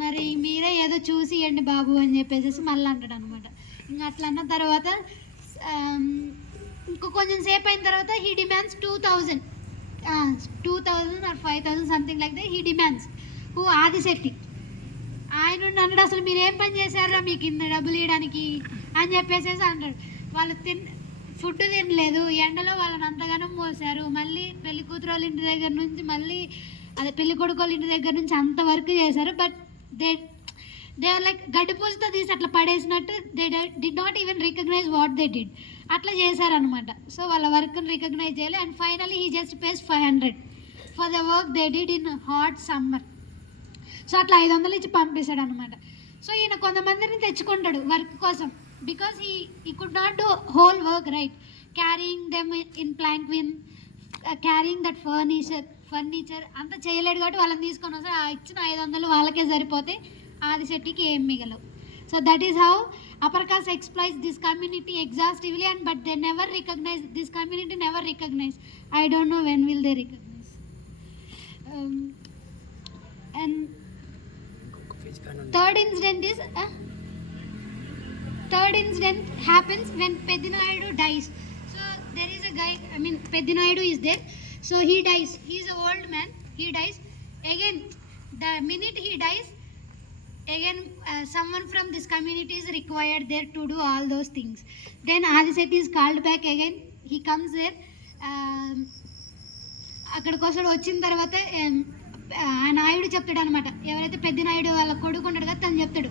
మరి మీరే ఏదో చూసి ఇవ్వండి బాబు అని చెప్పేసి మళ్ళీ అంటాడు అనమాట. ఇంకా అట్లా అన్న తర్వాత ఇంకో కొంచెం సేపు అయిన తర్వాత he demands 2,000 or 5,000 something like that he demands. Who Adishetti. ఆయన అన్నాడు, అసలు మీరు ఏం పని చేశారా మీకు ఇన్ని డబ్బులు ఇవ్వడానికి అని చెప్పేసి అంటాడు. వాళ్ళు ఫుడ్ తినలేదు, ఎండలో వాళ్ళని అంతగానో మోసారు. మళ్ళీ పెళ్లి కూతురు వాళ్ళ ఇంటి దగ్గర నుంచి మళ్ళీ అదే పెళ్లి కొడుకు వాళ్ళ ఇంటి దగ్గర నుంచి అంత వర్క్ చేశారు. బట్ దే ఆర్ లైక్ గడ్డిపూసతో తీసి అట్లా పడేసినట్టు. They did not even recognize what they did. అట్లా చేశారనమాట. సో వాళ్ళ వర్క్ని రికగ్నైజ్ చేయాలి. And finally he just pays 500 for the work they did in hot summer. So అట్లా 500 ఇచ్చి పంపిస్తాడు అనమాట. సో ఈయన కొంతమందిని తెచ్చుకుంటాడు వర్క్ కోసం. Because he could not do whole work, right? Carrying them in planquin, carrying that furniture అంతా చేయలేడు కాబట్టి వాళ్ళని తీసుకొని వస్తే ఆ ఇచ్చిన 500 వాళ్ళకే సరిపోతే ఆదిశెట్టికి ఏం మిగలవు. So that is how upper caste exploits this community exhaustively, and but they never recognize, this community never recognize. I don't know when will they recognize. And third incident happens when Pedinaidu dies. So there is a guy, I mean Pedinaidu is there. So he dies. He is an old man. He dies. Again, the minute he dies, again someone from this community is required there to do all those things. Then Adisetti is called back again. He comes there. అక్కడికి వస్తాడు. వచ్చిన తర్వాత ఆ నాయుడు చెప్తాడు అనమాట. ఎవరైతే పెద్ద నాయుడు వాళ్ళ కొడుకు ఉంటాడు కదా, తను చెప్తాడు,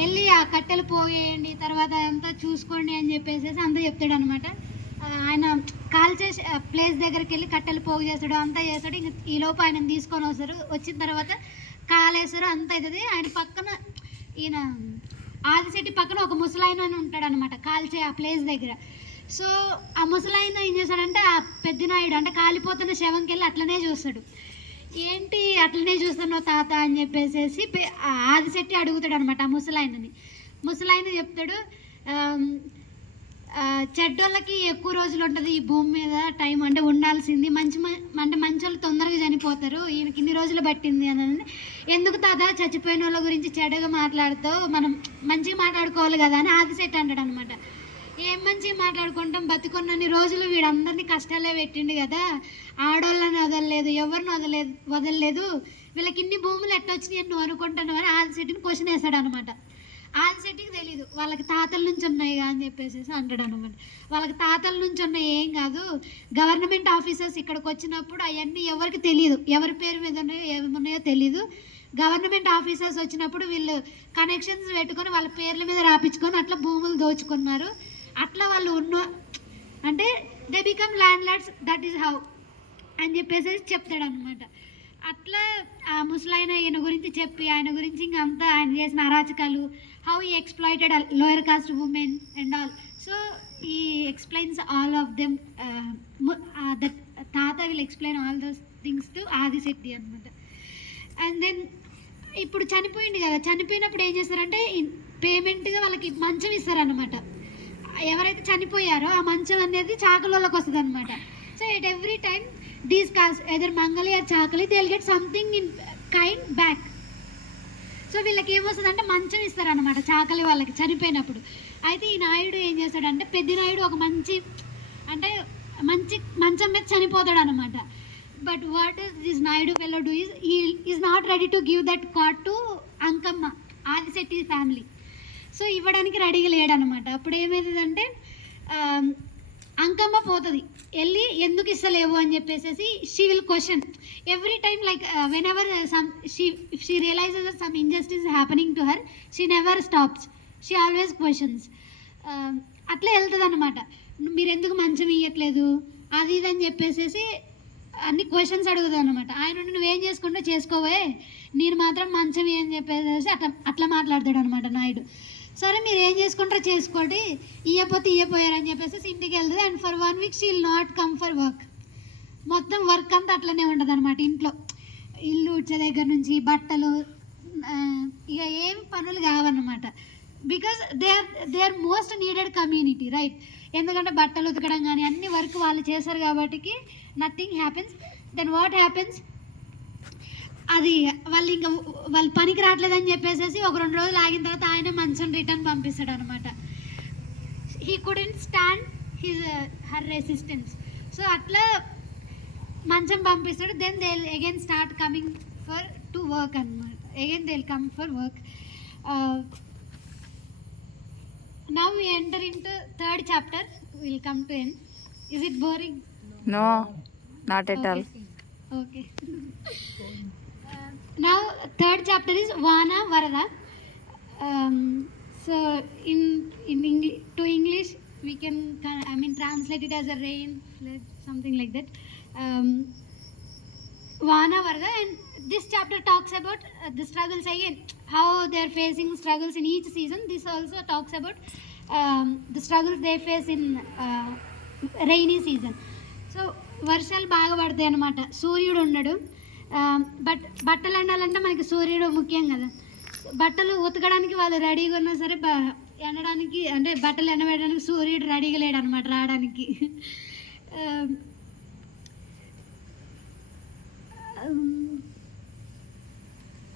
వెళ్ళి ఆ కట్టెలు పోయేయండి, తర్వాత అంతా చూసుకోండి అని చెప్పేసి అంతా చెప్తాడు అనమాట. ఆయన కాల్ చేసి ప్లేస్ దగ్గరికి వెళ్ళి కట్టెలు పోగు చేస్తాడు, అంతా చేస్తాడు. ఇంక ఈలోపు ఆయన తీసుకొని వస్తారు. వచ్చిన తర్వాత కాలేస్తారు, అంత అవుతుంది. ఆయన పక్కన ఈయన ఆదిశెట్టి పక్కన ఒక ముసలాయన అని ఉంటాడు అనమాట, కాల్చే ఆ ప్లేస్ దగ్గర. సో ఆ ముసలాయన ఏం చేస్తాడంటే ఆ పెద్ద నాయుడు అంటే కాలిపోతున్న శవంకి వెళ్ళి అట్లనే చూస్తాడు. ఏంటి అట్లనే చూస్తున్నావు తాత అని చెప్పేసి ఆదిశెట్టి అడుగుతాడు అనమాట ఆ ముసలాయనని. ముసలాయన చెప్తాడు, చెడ్డోళ్ళకి ఎక్కువ రోజులు ఉంటుంది ఈ భూమి మీద టైం, అంటే ఉండాల్సింది. అంటే మంచి వాళ్ళు తొందరగా చనిపోతారు, ఈయనకి ఇన్ని రోజులు పట్టింది అని. ఎందుకు తాత చచ్చిపోయిన వాళ్ళ గురించి చెడ్డగా మాట్లాడుతావు, మనం మంచిగా మాట్లాడుకోవాలి కదా అని ఆదిశెట్టి అంటాడు అనమాట. ఏం మంచిగా మాట్లాడుకుంటాం, బతుకున్నన్ని రోజులు వీడందరినీ కష్టాలే పెట్టిండు కదా, ఆడోళ్ళని వదలలేదు, ఎవరిని వదలలేదు, వీళ్ళకి ఇన్ని భూములు ఎట్టొచ్చినాయి నువ్వు అనుకుంటున్నావు అని ఆదిశెట్టిని క్వశ్చన్ వేస్తాడు అనమాట. ఆదిశెట్టికి తెలీదు వాళ్ళకి తాతల నుంచి ఉన్నాయి అని చెప్పేసి అంటాడు అనమాట. వాళ్ళకి తాతల నుంచి ఉన్నాయి ఏం కాదు, గవర్నమెంట్ ఆఫీసర్స్ ఇక్కడికి వచ్చినప్పుడు అవన్నీ ఎవరికి తెలియదు, ఎవరి పేరు మీద ఉన్నాయో ఏమున్నాయో తెలీదు. గవర్నమెంట్ ఆఫీసర్స్ వచ్చినప్పుడు వీళ్ళు కనెక్షన్స్ పెట్టుకొని వాళ్ళ పేర్ల మీద రాపించుకొని అట్లా భూములు దోచుకున్నారు. అట్లా వాళ్ళు అంటే they become landlords, that is how అని చెప్పేసి చెప్తాడు అనమాట. అట్లా ఆ ముసలాయన ఈయన గురించి చెప్పి ఆయన గురించి ఇంకా అంతా ఆయన చేసిన అరాచకాలు, how he exploited lower caste women and all. So he explains all of them. That తాత will explain all those things to Adishetti అనమాట. అండ్ దెన్ ఇప్పుడు చనిపోయింది కదా, చనిపోయినప్పుడు ఏం చేస్తారంటే పేమెంట్గా వాళ్ళకి మంచం ఇస్తారనమాట. ఎవరైతే చనిపోయారో ఆ మంచం అనేది చాకలోళ్ళకి వస్తుంది అనమాట. So at every time these caste either మంగళి ఆర్ చాకలి they will get something in kind back. So వీళ్ళకి ఏమొస్తుంది అంటే మంచం ఇస్తారనమాట చాకలి వాళ్ళకి చనిపోయినప్పుడు. అయితే ఈ నాయుడు ఏం చేస్తాడంటే పెద్ద నాయుడు ఒక మంచి మంచం మీద చనిపోతాడు అనమాట. But what is this Naidu fellow do is not ready to give that card to Ankamma, Adishetti family. So ఇవ్వడానికి రెడీగా లేడనమాట. అప్పుడు ఏమవుతుందంటే అంకమ్మ పోతుంది, వెళ్ళి ఎందుకు ఇస్తలేవు అని చెప్పేసి she will question every time, like whenever she realizes that some injustice happening to her, she never stops, she always questions. అట్లా వెళ్తుంది అనమాట. మీరు ఎందుకు మంచం ఇవ్వట్లేదు అది ఇది అని చెప్పేసి అన్ని క్వశ్చన్స్ అడుగుతాను అనమాట. ఆయన నుండి నువ్వేం చేసుకుంటూ చేసుకోవే, నేను మాత్రం మంచం అని చెప్పేసి అట్లా మాట్లాడతాడు అనమాట నాయుడు. సరే మీరు ఏం చేసుకుంటారో చేసుకోండి, ఇయ్యపోతే ఇయ్యపోయారని చెప్పేసి ఇంటికి వెళ్తుంది. And for 1 week she will not come for work. మొత్తం వర్క్ అంతా అట్లనే ఉంటుంది అనమాట. ఇంట్లో ఇల్లు ఉడ్చే దగ్గర నుంచి బట్టలు ఇక ఏం పనులు కావన్నమాట. Because they are most needed community, right? ఎందుకంటే బట్టలు ఉతకడం కానీ అన్ని వర్క్ వాళ్ళు చేశారు కాబట్టి nothing happens. Then what happens, అది వాళ్ళు పనికి రావట్లేదని చెప్పేసి ఒక 2 రోజులు ఆగిన తర్వాత ఆయన మంచం రిటర్న్ పంపిస్తాడు అనమాట. He couldn't stand her resistance. So అట్లా మంచం పంపిస్తాడు. Then they again start coming for to work అనమాట. Again they will come for work. Now we enter into 3rd chapter. We'll come to end. Is it boring? No, not at all. Okay. Now 3rd chapter is Vana Varada. So in to English we can translate it as a rain, flood, something like that. Vana Varada, and this chapter talks about the struggles again, how they are facing struggles in each season. This also talks about the struggles they face in rainy season. So వర్షాలు బాగా పడతాయి అన్నమాట, సూర్యుడు ఉండడు. బట్టలు ఎండాలంటే మనకి సూర్యుడు ముఖ్యం కదా. బట్టలు ఉతకడానికి వాళ్ళు రెడీగా ఉన్నా సరే ఎండడానికి అంటే బట్టలు ఎండబెట్టడానికి సూర్యుడు రెడీగా లేడు అనమాట రావడానికి.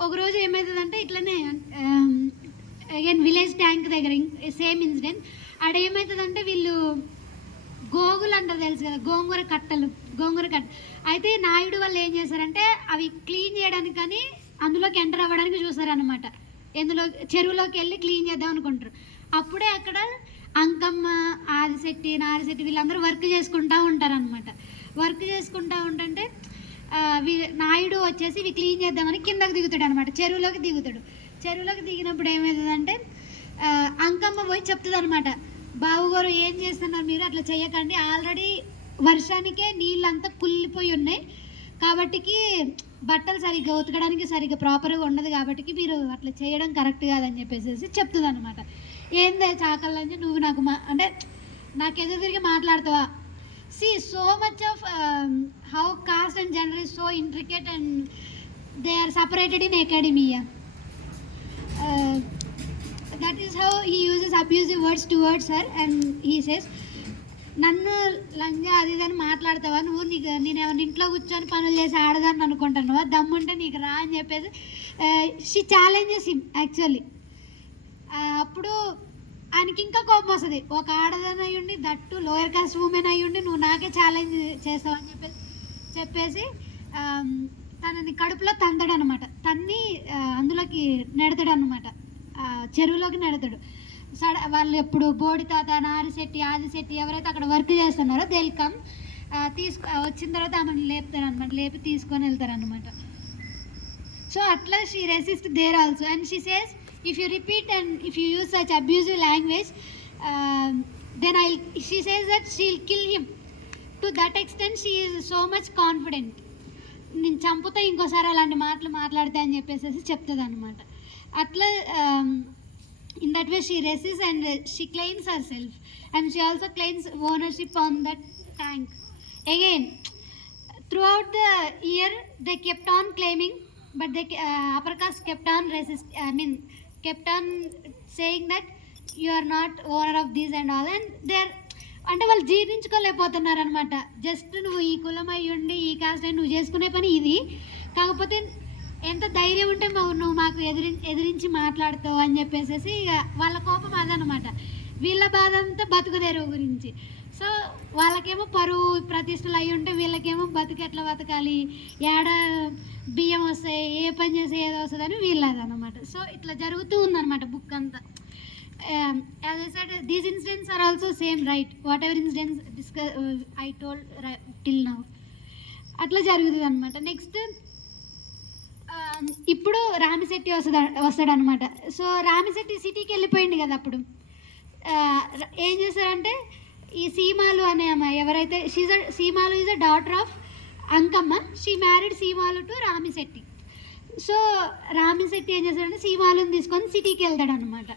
ఒకరోజు ఏమవుతుందంటే ఇట్లనే అగైన్ విలేజ్ ట్యాంక్ దగ్గర సేమ్ ఇన్సిడెంట్. ఆడ ఏమవుతుందంటే వీళ్ళు గోగులు అంటారు తెలుసు కదా, గోంగూర కట్ట. అయితే నాయుడు వాళ్ళు ఏం చేశారంటే అవి క్లీన్ చేయడానికి కానీ అందులోకి ఎంటర్ అవ్వడానికి చూసారనమాట. ఎందులో చెరువులోకి వెళ్ళి క్లీన్ చేద్దాం అనుకుంటారు. అప్పుడే అక్కడ అంకమ్మ, ఆదిశెట్టి, నారిశెట్టి వీళ్ళందరూ వర్క్ చేసుకుంటూ ఉంటారనమాట. వర్క్ చేసుకుంటూ ఉంటుంటే నాయుడు వచ్చేసి ఇవి క్లీన్ చేద్దామని కిందకి దిగుతాడు అనమాట, చెరువులోకి దిగుతాడు. చెరువులోకి దిగినప్పుడు ఏమవుతుందంటే అంకమ్మ పోయి చెప్తుంది అనమాట, బావుగారు ఏం చేస్తున్నారు మీరు, అట్లా చేయకండి, ఆల్రెడీ వర్షానికే నీళ్ళంతా కుళ్ళిపోయి ఉన్నాయి కాబట్టికి బట్టలు సరిగ్గా ఉతకడానికి సరిగ్గా ప్రాపర్గా ఉండదు కాబట్టికి మీరు అట్లా చేయడం కరెక్ట్ కాదని చెప్పేసి చెప్తుంది అనమాట. ఏందే చాకల్లని నువ్వు నాకు అంటే నాకు ఎదురు తిరిగి మాట్లాడతావా? See, so much of how caste and gender is so intricate and they are separated in academia. That is how he uses abusive words towards her, and he says, నన్ను లంజా అది అని మాట్లాడతావా నువ్వు, నేనేమన్నా ఇంట్లో కూర్చొని పనులు చేసి ఆడదాన్ని అనుకుంటున్నావా, దమ్ముంటే నీకు రా అని చెప్పేసి షీ ఛాలెంజెస్ హిమ్ యాక్చువల్లీ. అప్పుడు ఆయనకి ఇంకా కోపం వస్తుంది, ఒక ఆడదాని అయ్యుండి దట్టు లోయర్ కాస్ట్ ఉమెన్ అయ్యుండి నువ్వు నాకే ఛాలెంజ్ చేస్తావు అని చెప్పేసి తనని కడుపులో తంతాడు అనమాట. తన్ని అందులోకి నెడతాడు అనమాట, చెరువులోకి నెడతాడు. వాళ్ళు ఎప్పుడు బోడి తాత, నారిశెట్టి, ఆదిశెట్టి ఎవరైతే అక్కడ వర్క్ చేస్తున్నారో దే విల్ కమ్, వచ్చిన తర్వాత ఆమెను లేపుతారు అనమాట, లేపి తీసుకొని వెళ్తారు అనమాట. సో అట్లా she resist there also, and she says if you repeat and if you use such abusive language, then she says that she'll kill him. To that extent she is so much confident, నేను చంపుతా ఇంకోసారి అలాంటి మాటలు మాట్లాడితే అని చెప్పేసి చెప్తుంది అనమాట. అట్లా in that way she resists and she claims herself, and she also claims ownership on that tank. Again, throughout the year they kept on claiming, but they upper caste kept on kept on saying that you are not owner of this and all, and they are అంటే వాళ్ళు జీర్ణించుకోలేకపోతున్నారు అనమాట. Just నువ్వు ఈ కులం అయ్యి ఉండి ఈ కాస్ట్ అయ్యి నువ్వు చేసుకునే పని ఇది, కాకపోతే ఎంత ధైర్యం ఉంటే నువ్వు మాకు ఎదిరించి మాట్లాడుతావు అని చెప్పేసి ఇక వాళ్ళ కోపం అదనమాట. వీళ్ళ బాధ అంతా బతుకుదేరు గురించి. సో వాళ్ళకేమో పరువు ప్రతిష్టలు అయి ఉంటే వీళ్ళకేమో బతికెట్లా బతకాలి, ఏడ బియ్యం వస్తాయి, ఏ పని చేస్తే ఏదో వస్తుందని వీళ్ళదన్నమాట. సో ఇట్లా జరుగుతూ ఉందన్నమాట బుక్ అంతా. As I said, these incidents are also same, right? Whatever incidents I told till now, అట్లా జరుగుతుంది అనమాట. నెక్స్ట్ ఇప్పుడు రామిశెట్టి వస్తాడనమాట. సో రామిశెట్టి సిటీకి వెళ్ళిపోయింది కదా అప్పుడు. ఏం చేశారంటే ఈ సీమాలు అనే అమ్మాయి ఎవరైతే Seemalu is a daughter of Ankamma, she married Seemalu to Ramishetti. So Ramishetti ఏం చేస్తాడంటే సీమాలను తీసుకొని సిటీకి వెళ్తాడు అనమాట.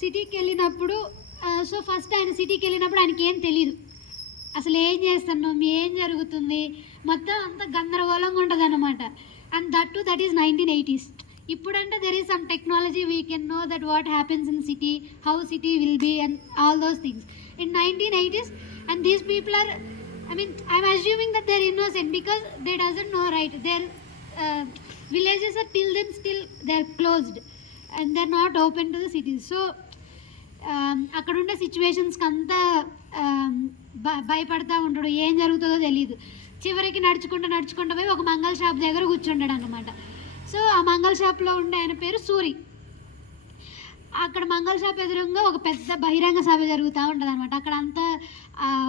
సిటీకి వెళ్ళినప్పుడు సో ఫస్ట్ ఆయన సిటీకి వెళ్ళినప్పుడు ఆయనకి ఏం తెలీదు, అసలు ఏం చేస్తున్నాం, ఏం జరుగుతుంది, మొత్తం అంత గందరగోళంగా ఉంటుంది అనమాట. And that is 1980s. ఇప్పుడంటే there is some technology, we can know that what happens in city, how city will be and all those things. In 1980s, and these people are, I mean, I'm assuming that they're innocent because they doesn't know, right? Their villages are till then still they're closed and they're not open to the cities. So అక్కడ ఉండే సిచ్యువేషన్స్కి అంతా భయపడతా ఉంటాడు, ఏం జరుగుతుందో తెలియదు. చివరికి నడుచుకుంటూ పోయి ఒక మంగళ షాప్ దగ్గర కూర్చుంటాడు అన్నమాట. సో ఆ మంగళ షాప్లో ఉండే ఆయన పేరు సూరి. అక్కడ మంగళ షాప్ ఎదురుగా ఒక పెద్ద బహిరంగ సభ జరుగుతూ ఉంటుంది అనమాట. అక్కడ అంతా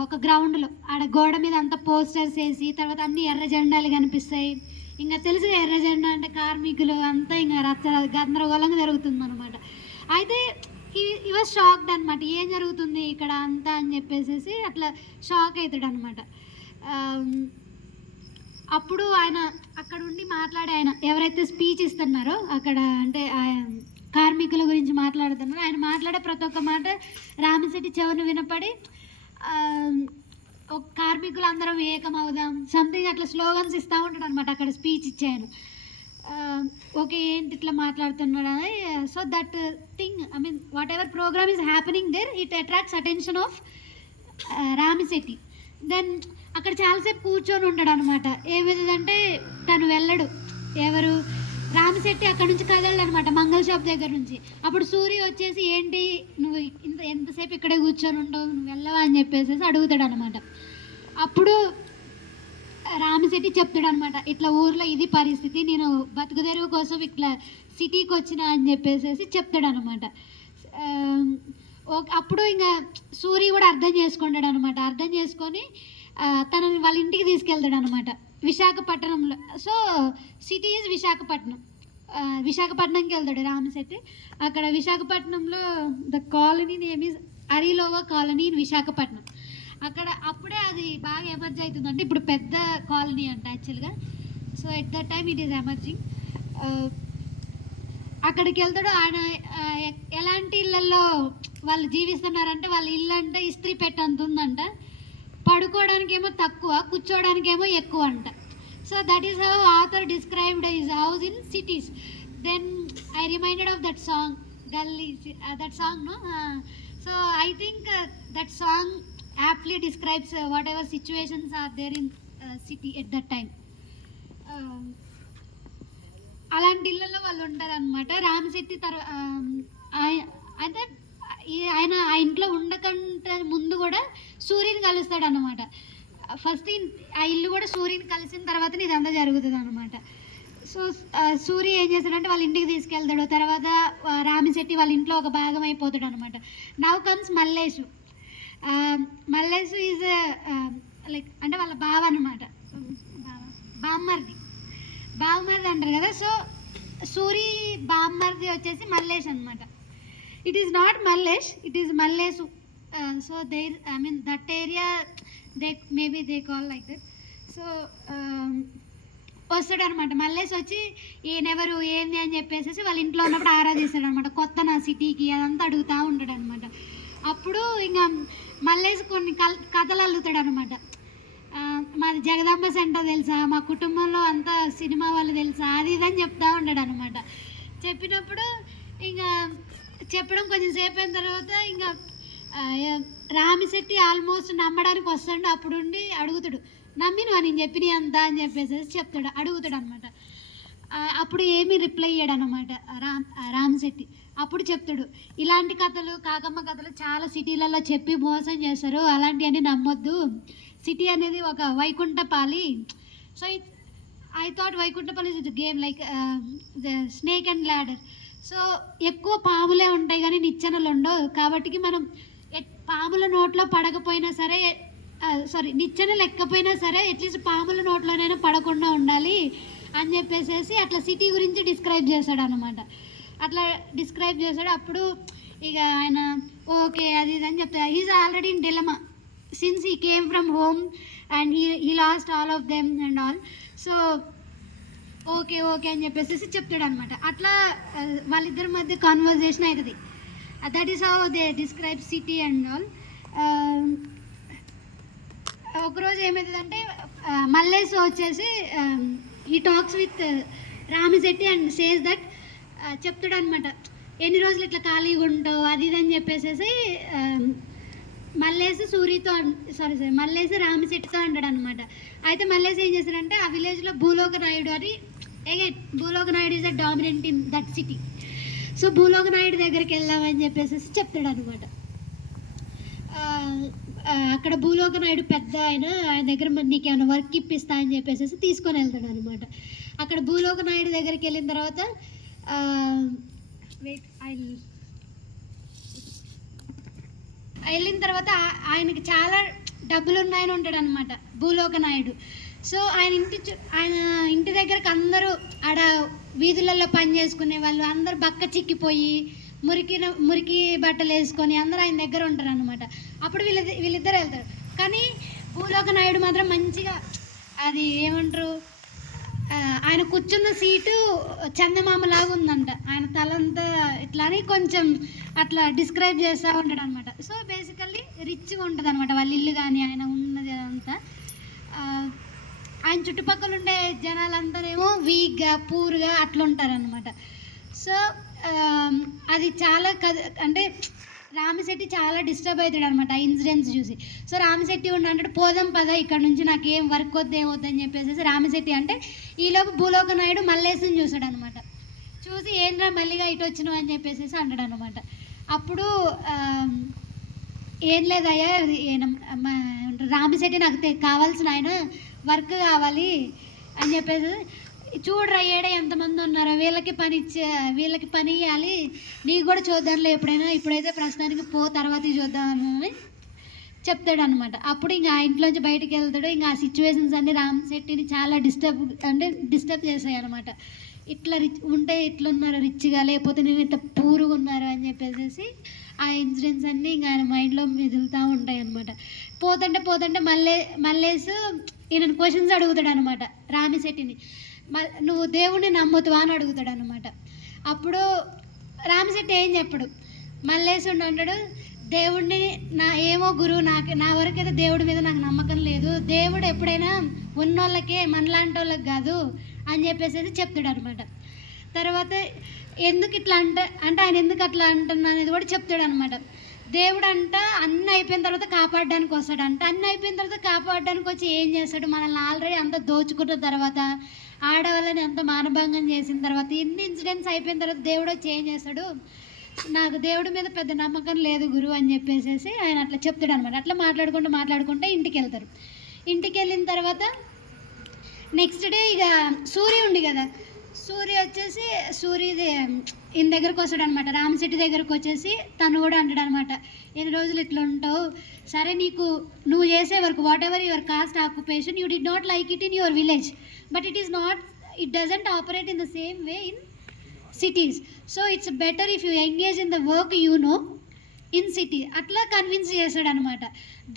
ఒక గ్రౌండ్లో ఆడ గోడ మీద అంతా పోస్టర్స్ వేసి, తర్వాత అన్ని ఎర్ర జెండాలు కనిపిస్తాయి. ఇంకా తెలుసు ఎర్ర జెండా అంటే కార్మికులు అంతా ఇంకా గందరగోళంగా జరుగుతుంది అనమాట. అయితే ఈ వాజ్ షాక్డ్ అనమాట, ఏం జరుగుతుంది ఇక్కడ అంతా అని చెప్పేసి అట్లా షాక్ అవుతాడు అనమాట. అప్పుడు ఆయన అక్కడ ఉండి మాట్లాడే ఆయన ఎవరైతే స్పీచ్ ఇస్తున్నారో అక్కడ, అంటే కార్మికుల గురించి మాట్లాడుతున్నారు, ఆయన మాట్లాడే ప్రతి ఒక్క మాట రామిశెట్టి చెవును వినపడి ఒక కార్మికులు అందరం ఏకమవుదాం సంథింగ్ అట్లా స్లోగన్స్ ఇస్తూ ఉంటాడు అనమాట అక్కడ స్పీచ్ ఇచ్చాను. ఓకే ఏంటి ఇట్లా మాట్లాడుతున్నాడు అని. So that thing, I mean whatever program is happening there, it attracts attention of Ramishetty. Then అక్కడ చాలాసేపు కూర్చొని ఉంటాడు అనమాట. ఏమిటంటే తను వెళ్ళడు, ఎవరు రామిశెట్టి అక్కడ నుంచి కదలడు అనమాట మంగళ షాప్ దగ్గర నుంచి. అప్పుడు సూర్య వచ్చేసి ఏంటి నువ్వు ఎంతసేపు ఇక్కడే కూర్చొని ఉంటావు, నువ్వు వెళ్ళవా అని చెప్పేసి అడుగుతాడు అనమాట. అప్పుడు రామిశెట్టి చెప్తాడు అనమాట, ఇట్లా ఊర్లో ఇది పరిస్థితి, నేను బతుకుదెరువు కోసం ఇట్లా సిటీకి వచ్చిన అని చెప్పేసి చెప్తాడు అనమాట. అప్పుడు ఇంకా సూర్య కూడా అర్థం చేసుకుంటాడు అనమాట. అర్థం చేసుకొని తనని వాళ్ళ ఇంటికి తీసుకెళ్తాడు అనమాట విశాఖపట్నంలో. So city is Visakhapatnam. విశాఖపట్నంకి వెళ్తాడు రామిశెట్టి. అక్కడ విశాఖపట్నంలో the colony name is Arilova colony in Visakhapatnam. అక్కడ అప్పుడే అది బాగా ఎమర్జ్ అవుతుంది, అంటే ఇప్పుడు పెద్ద కాలనీ అంట యాక్చువల్గా. So at that time it is emerging. అక్కడికి వెళ్తాడు. ఆయన ఎలాంటి ఇళ్ళల్లో వాళ్ళు జీవిస్తున్నారంటే వాళ్ళ ఇల్లు అంటే ఇస్త్రీ పెట్టంత ఉందంట, పడుకోవడానికి ఏమో తక్కువ, కూర్చోవడానికి ఏమో ఎక్కువ అంట. So that is how author described his house in cities. Then I reminded of that song gully, that song no. So I think that song aptly describes whatever situations are there in city at that time. అలాంటి ఇళ్ళల్లో వాళ్ళు ఉంటారనమాట. రామిశెట్టి అయితే ఆయన ఆ ఇంట్లో ఉండకంటే ముందు కూడా సూర్యుని కలుస్తాడు అనమాట. ఫస్ట్ ఆ ఇల్లు కూడా సూర్యుని కలిసిన తర్వాతనే ఇదంతా జరుగుతుంది అనమాట. సో సూర్య ఏం చేస్తాడంటే వాళ్ళ ఇంటికి తీసుకెళ్తాడు. తర్వాత రామిశెట్టి వాళ్ళ ఇంట్లో ఒక భాగం అయిపోతాడు అనమాట. Now comes Mallesh. Mallesh is like అంటే వాళ్ళ బావ అనమాట, బావమరిది అంటారు కదా. సో సూరి బామ్మరిది వచ్చేసి మల్లేష్ అనమాట. It is not Mallesh, it is Malleshu. So there, I mean that area they maybe they call like that. So వస్తాడు అనమాట మల్లేష్. వచ్చి ఈయనెవరు ఏంది అని చెప్పేసి వాళ్ళ ఇంట్లో ఉన్నప్పుడు ఆరాధిస్తాడు అనమాట. కొత్త నా సిటీకి అదంతా అడుగుతూ ఉంటాడు అనమాట. అప్పుడు ఇంకా మల్లేష్ కొన్ని కథలు అల్లుతాడు అనమాట. మాది జగదాంబ సెంటర్ తెలుసా, మా కుటుంబంలో అంతా సినిమా వాళ్ళు తెలుసా, అది ఇదని చెప్తా ఉంటాడు అనమాట. చెప్పినప్పుడు ఇంకా చెప్పడం కొంచెం సేపు అయిన తర్వాత ఇంకా రామిశెట్టి ఆల్మోస్ట్ నమ్మడానికి వస్తాడు. అప్పుడు ఉండి అడుగుతాడు, నమ్మినవా నేను చెప్పిన అంతా అని చెప్పేసి అడుగుతాడు అనమాట. అప్పుడు ఏమీ రిప్లై ఇయ్యాడు అనమాట రామిశెట్టి. అప్పుడు చెప్తాడు ఇలాంటి కథలు కాకమ్మ కథలు చాలా సిటీలలో చెప్పి మోసం చేస్తారు, అలాంటివన్నీ నమ్మొద్దు, సిటీ అనేది ఒక వైకుంఠపాలి. So I thought Vaikunthapali is game like the snake and ladder. So ఎక్కువ పాములే ఉంటాయి కానీ నిచ్చెనలు ఉండవు, కాబట్టి మనం పాముల నోట్లో పడకపోయినా సరే, సారీ నిచ్చెనలు ఎక్కపోయినా సరే అట్లీస్ట్ పాముల నోట్లోనైనా పడకుండా ఉండాలి అని చెప్పేసి అట్లా సిటీ గురించి డిస్క్రైబ్ చేశాడు అనమాట. అట్లా డిస్క్రైబ్ చేశాడు. అప్పుడు ఇక ఆయన ఓకే అది ఇది అని చెప్తాడు. He is already in dilemma since he came from home and he lost all of them and all. So okay okay అని చెప్పేసి చెప్తాడు అనమాట. అట్లా వాళ్ళిద్దరి మధ్య కాన్వర్జేషన్ అవుతుంది. That is how they describe city and all. ఒకరోజు ఏమవుతుందంటే మల్లేష్ వచ్చేసి he talks with Ramishetti and says that చెప్తాడు అనమాట, ఎన్ని రోజులు ఇట్లా ఖాళీగా ఉంటావు అది ఇది అని చెప్పేసి మల్లేష్ సూరితో మల్లేష్ రామిశెట్టితో అంటాడు అనమాట. అయితే మల్లేష్ ఏం చేస్తాడంటే ఆ విలేజ్లో భూలోక నాయుడు అని, అగైన్ భూలోక Naidu is a dominant in that city. So భూలోక నాయుడు దగ్గరికి వెళ్దామని చెప్పేసి చెప్తాడు అనమాట. అక్కడ భూలోక నాయుడు పెద్ద ఆయన దగ్గర నీకు ఏమైనా వర్క్ ఇప్పిస్తా అని చెప్పేసి తీసుకొని వెళ్తాడు అనమాట. అక్కడ భూలోక నాయుడు దగ్గరికి వెళ్ళిన తర్వాత వెళ్ళిన తర్వాత ఆయనకి చాలా డబ్బులు ఉన్నాయని ఉంటాడు అనమాట భూలోక నాయుడు. సో ఆయన ఇంటి దగ్గరకు అందరూ ఆడ వీధులలో పని చేసుకునే వాళ్ళు అందరూ బక్క చిక్కిపోయి మురికి బట్టలు వేసుకొని అందరూ ఆయన దగ్గర ఉంటారు అనమాట. అప్పుడు వీళ్ళిద్దరు వెళ్తారు. కానీ భూలోక నాయుడు మాత్రం మంచిగా అది ఏమంటారు, ఆయన కూర్చున్న సీటు చందమామలాగా ఉందంట, ఆయన తలంతా ఇట్లా అని కొంచెం అట్లా డిస్క్రైబ్ చేస్తూ ఉంటాడు అనమాట. సో బేసికల్లీ రిచ్గా ఉంటుంది అనమాట వాళ్ళ ఇల్లు కానీ ఆయన ఉన్నది అంతా. ఆయన చుట్టుపక్కల ఉండే జనాలంతానేమో వీక్గా పూర్గా అట్లా ఉంటారనమాట. సో అది చాలా అంటే రామిశెట్టి చాలా డిస్టర్బ్ అవుతాడు అనమాట ఆ ఇన్సిడెంట్స్ చూసి. సో రామిశెట్టి అంటాడు పోదాం పద ఇక్కడ నుంచి, నాకు ఏం వర్క్ వద్దు ఏమొద్దని చెప్పేసి రామిశెట్టి అంటే ఈలోపు భూలోక నాయుడు మల్లేశని చూసాడు అనమాట. చూసి ఏంద్రా మళ్ళీగా ఇటు వచ్చినావు అని చెప్పేసి అంటాడు అనమాట. అప్పుడు ఏం లేదయ్యా రామిశెట్టి నాకు కావాల్సిన ఆయన వర్క్ కావాలి అని చెప్పేసి, చూడరా ఏడే ఎంతమంది ఉన్నారో వీళ్ళకి పని ఇవ్వాలి, నీకు కూడా చూద్దాంలే ఎప్పుడైనా, ఇప్పుడైతే ప్రస్తుతానికి పో తర్వాత చూద్దామని చెప్తాడు అనమాట. అప్పుడు ఇంకా ఆ ఇంట్లోంచి బయటికి వెళ్తాడు. ఇంకా ఆ సిచ్యువేషన్స్ అన్ని రామిశెట్టిని చాలా డిస్టర్బ్ చేసాయి అనమాట. ఇట్లా ఉంటే ఇట్లున్నారు రిచ్గా, లేకపోతే నేను ఇంత పూరుగా ఉన్నారు అని చెప్పేసి ఆ ఇన్సిడెంట్స్ అన్నీ ఇంకా ఆయన మైండ్లో మెదులుతూ ఉంటాయి అనమాట. పోతుంటే మల్లేష్ ఈయన క్వశ్చన్స్ అడుగుతాడు అనమాట రామిశెట్టిని. నువ్వు దేవుడిని నమ్ముతావా అని అడుగుతాడు అనమాట. అప్పుడు రామిశెట్టి ఏం చెప్పడు, మల్లేష్ అంటాడు దేవుడిని ఏమో గురువు నా వరకైతే దేవుడి మీద నాకు నమ్మకం లేదు, దేవుడు ఎప్పుడైనా ఉన్నోళ్ళకే మనలాంటి వాళ్ళకి కాదు అని చెప్పేసి చెప్తాడు అనమాట. తర్వాత ఎందుకు ఇట్లా అంటే ఆయన ఎందుకు అట్లా అంటున్నా అనేది కూడా చెప్తాడు అనమాట. దేవుడు అంట అన్నీ అయిపోయిన తర్వాత కాపాడడానికి వస్తాడంట, అన్నీ అయిపోయిన తర్వాత కాపాడడానికి వచ్చి ఏం చేస్తాడు, మనల్ని ఆల్రెడీ అంత దోచుకున్న తర్వాత, ఆడవాళ్ళని అంత మానభంగం చేసిన తర్వాత, ఇన్ని ఇన్సిడెంట్స్ అయిపోయిన తర్వాత దేవుడు వచ్చి ఏం చేస్తాడు, నాకు దేవుడి మీద పెద్ద నమ్మకం లేదు గురువు అని చెప్పేసి ఆయన అట్లా చెప్తాడు అనమాట. అట్లా మాట్లాడుకుంటూ ఇంటికి వెళ్తారు. ఇంటికి వెళ్ళిన తర్వాత నెక్స్ట్ డే ఇక సూర్య ఉంది కదా, సూర్య వచ్చేసి ఈయన దగ్గరకు వస్తాడు అనమాట. రామిశెట్టి దగ్గరకు వచ్చేసి తను కూడా అంటాడు అనమాట, ఎన్ని రోజులు ఇట్లా ఉంటావు, సరే నువ్వు చేసే work what ever your cost occupation you did not like it in your village, but it doesn't operate in the same way in cities, so it's better if you engage in the work you know in city. అట్లా convince చేశాడు అనమాట.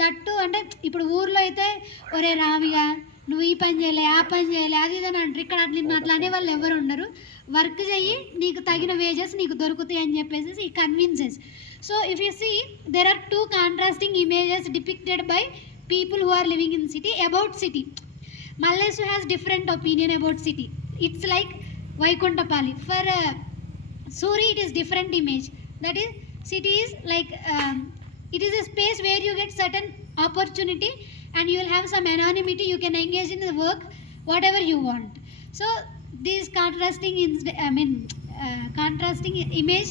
That అంటే ఇప్పుడు ఊర్లో అయితే ఒరే రామిగా నువ్వు ఈ పని చేయలే ఆ పని చేయలే అది ఇదని అంటారు. ఇక్కడ అట్లా అనే వాళ్ళు ఎవరు ఉండరు, వర్క్ చెయ్యి నీకు తగిన వేజెస్ నీకు దొరుకుతాయి అని చెప్పేసి ఈ convinces. So if you see there are two contrasting images depicted by people who are living in city about city. Mallesh has different opinion about city. It's like Vaikunthapali. For Suri, it is different image. That is, city is like it is a space where you get certain opportunity and you will have some anonymity. You can engage in the work whatever you want. So these contrasting image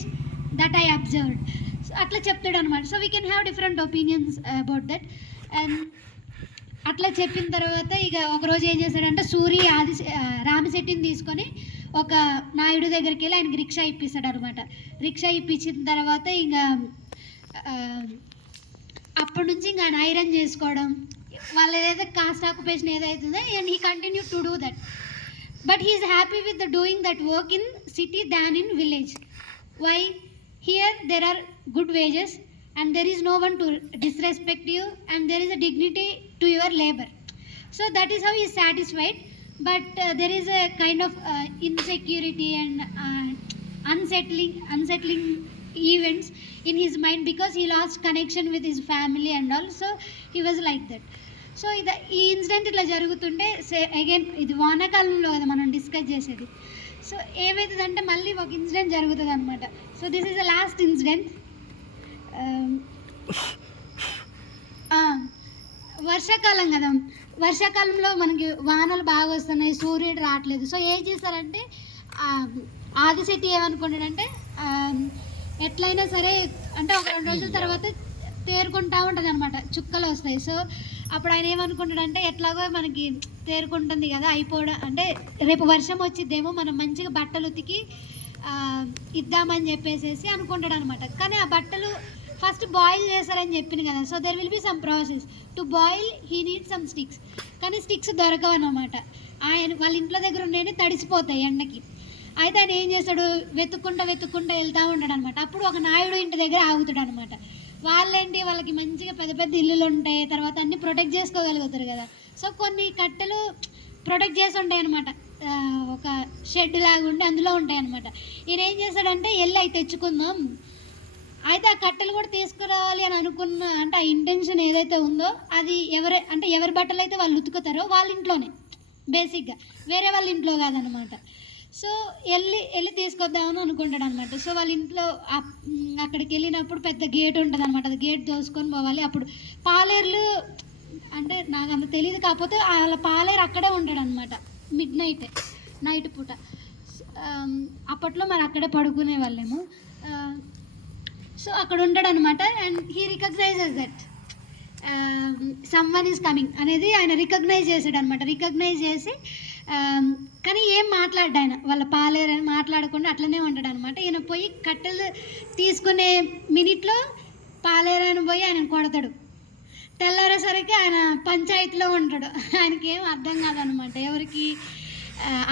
that I observed. So అట్లా చెప్తాడు అనమాట. So we can have different opinions about that. And అట్లా చెప్పిన తర్వాత ఇక ఒకరోజు ఏం చేశాడంటే రామిశెట్టిని తీసుకొని ఒక నాయుడు దగ్గరికి వెళ్ళి ఆయనకి రిక్షా ఇప్పిస్తాడు అనమాట. రిక్షా ఇప్పించిన తర్వాత ఇంకా అప్పటి నుంచి ఇంకా ఆయన ఐరన్ చేసుకోవడం, వాళ్ళ ఏదైతే కాస్ట్ ఆక్యుపేషన్ ఏదైతుందో, and he continue to do that. But he is happy with doing that work in city than in village. Why? Here there are good wages and there is no one to disrespect you and there is a dignity to your labor. So that is how he is satisfied. But there is a kind of insecurity and unsettling events in his mind because he lost connection with his family and all. So he was like that. So ఈ incident ఇట్లా జరుగుతుంటే again ఇది వానాకాలంలో కదా మనం discuss చేసేది. So ఏమవుతుందంటే మళ్ళీ ఒక ఇన్సిడెంట్ జరుగుతుంది అనమాట. So this is the last incident. వర్షాకాలం కదా, వర్షాకాలంలో మనకి వానలు బాగా వస్తున్నాయి, సూర్యుడు రావట్లేదు. సో ఏం చేశారంటే ఆదిశెట్టి ఏమనుకున్నాడంటే ఎట్లయినా సరే అంటే ఒక 2 రోజుల తర్వాత తేరుకుంటా ఉంటుంది అనమాట, చుక్కలు వస్తాయి. సో అప్పుడు ఆయన ఏమనుకుంటాడంటే ఎట్లాగో మనకి తేరుకుంటుంది కదా, అయిపోవడం అంటే రేపు వర్షం వచ్చిద్దేమో, మనం మంచిగా బట్టలు ఉతికి ఇద్దామని చెప్పేసి అనుకుంటాడు అనమాట. కానీ ఆ బట్టలు ఫస్ట్ బాయిల్ చేస్తారని చెప్పింది కదా. So there will be some process to boil. He need some sticks, కానీ స్టిక్స్ దొరకవు అన్నమాట. ఆయన వాళ్ళ ఇంట్లో దగ్గర ఉండేవి తడిసిపోతాయి ఎండకి. అయితే ఆయన ఏం చేస్తాడు, వెతుక్కుంటా వెళ్తూ ఉంటాడు అనమాట. అప్పుడు ఒక నాయుడు ఇంటి దగ్గర ఆగుతాడు అనమాట. వాళ్ళేంటి, వాళ్ళకి మంచిగా పెద్ద పెద్ద ఇల్లులు ఉంటాయి, తర్వాత అన్ని ప్రొటెక్ట్ చేసుకోగలుగుతారు కదా. సో కొన్ని కట్టెలు ప్రొటెక్ట్ చేసి ఉంటాయి అనమాట, ఒక షెడ్ లాగా ఉండి అందులో ఉంటాయి అనమాట. ఈయన ఏం చేస్తాడంటే వెళ్ళి అవి తెచ్చుకుందాం, అయితే ఆ కట్టెలు కూడా తీసుకురావాలి అని అనుకున్న, అంటే ఆ ఇంటెన్షన్ ఏదైతే ఉందో అది ఎవరి బట్టలు అయితే వాళ్ళు ఉతుకుతారో వాళ్ళ ఇంట్లోనే, బేసిక్గా వేరే వాళ్ళ ఇంట్లో కాదనమాట. సో వెళ్ళి తీసుకొద్దామని అనుకుంటాడు అనమాట. సో వాళ్ళ ఇంట్లో అక్కడికి వెళ్ళినప్పుడు పెద్ద గేట్ ఉంటుంది అనమాట, అది గేట్ దోసుకొని పోవాలి. అప్పుడు పాలేర్లు అంటే నాకు అంత తెలియదు, కాకపోతే వాళ్ళ పాలేరు అక్కడే ఉంటాడు అనమాట నైట్ పూట. అప్పట్లో మరి అక్కడే పడుకునే వాళ్ళేమో. సో అక్కడ ఉంటాడు అనమాట. And he recognizes that someone is coming అనేది ఆయన రికగ్నైజ్ చేశాడు అనమాట. రికగ్నైజ్ చేసి కానీ ఏం మాట్లాడ్డా ఆయన, వాళ్ళ పాలేరని మాట్లాడకుండా అట్లనే ఉంటాడు అనమాట. ఈయన పోయి కట్టెలు తీసుకునే మినిట్లో పాలేరని పోయి ఆయన కొడతాడు. తెల్లారేసరికి ఆయన పంచాయతీలో ఉంటాడు. ఆయనకి ఏం అర్థం కాదనమాట, ఎవరికి,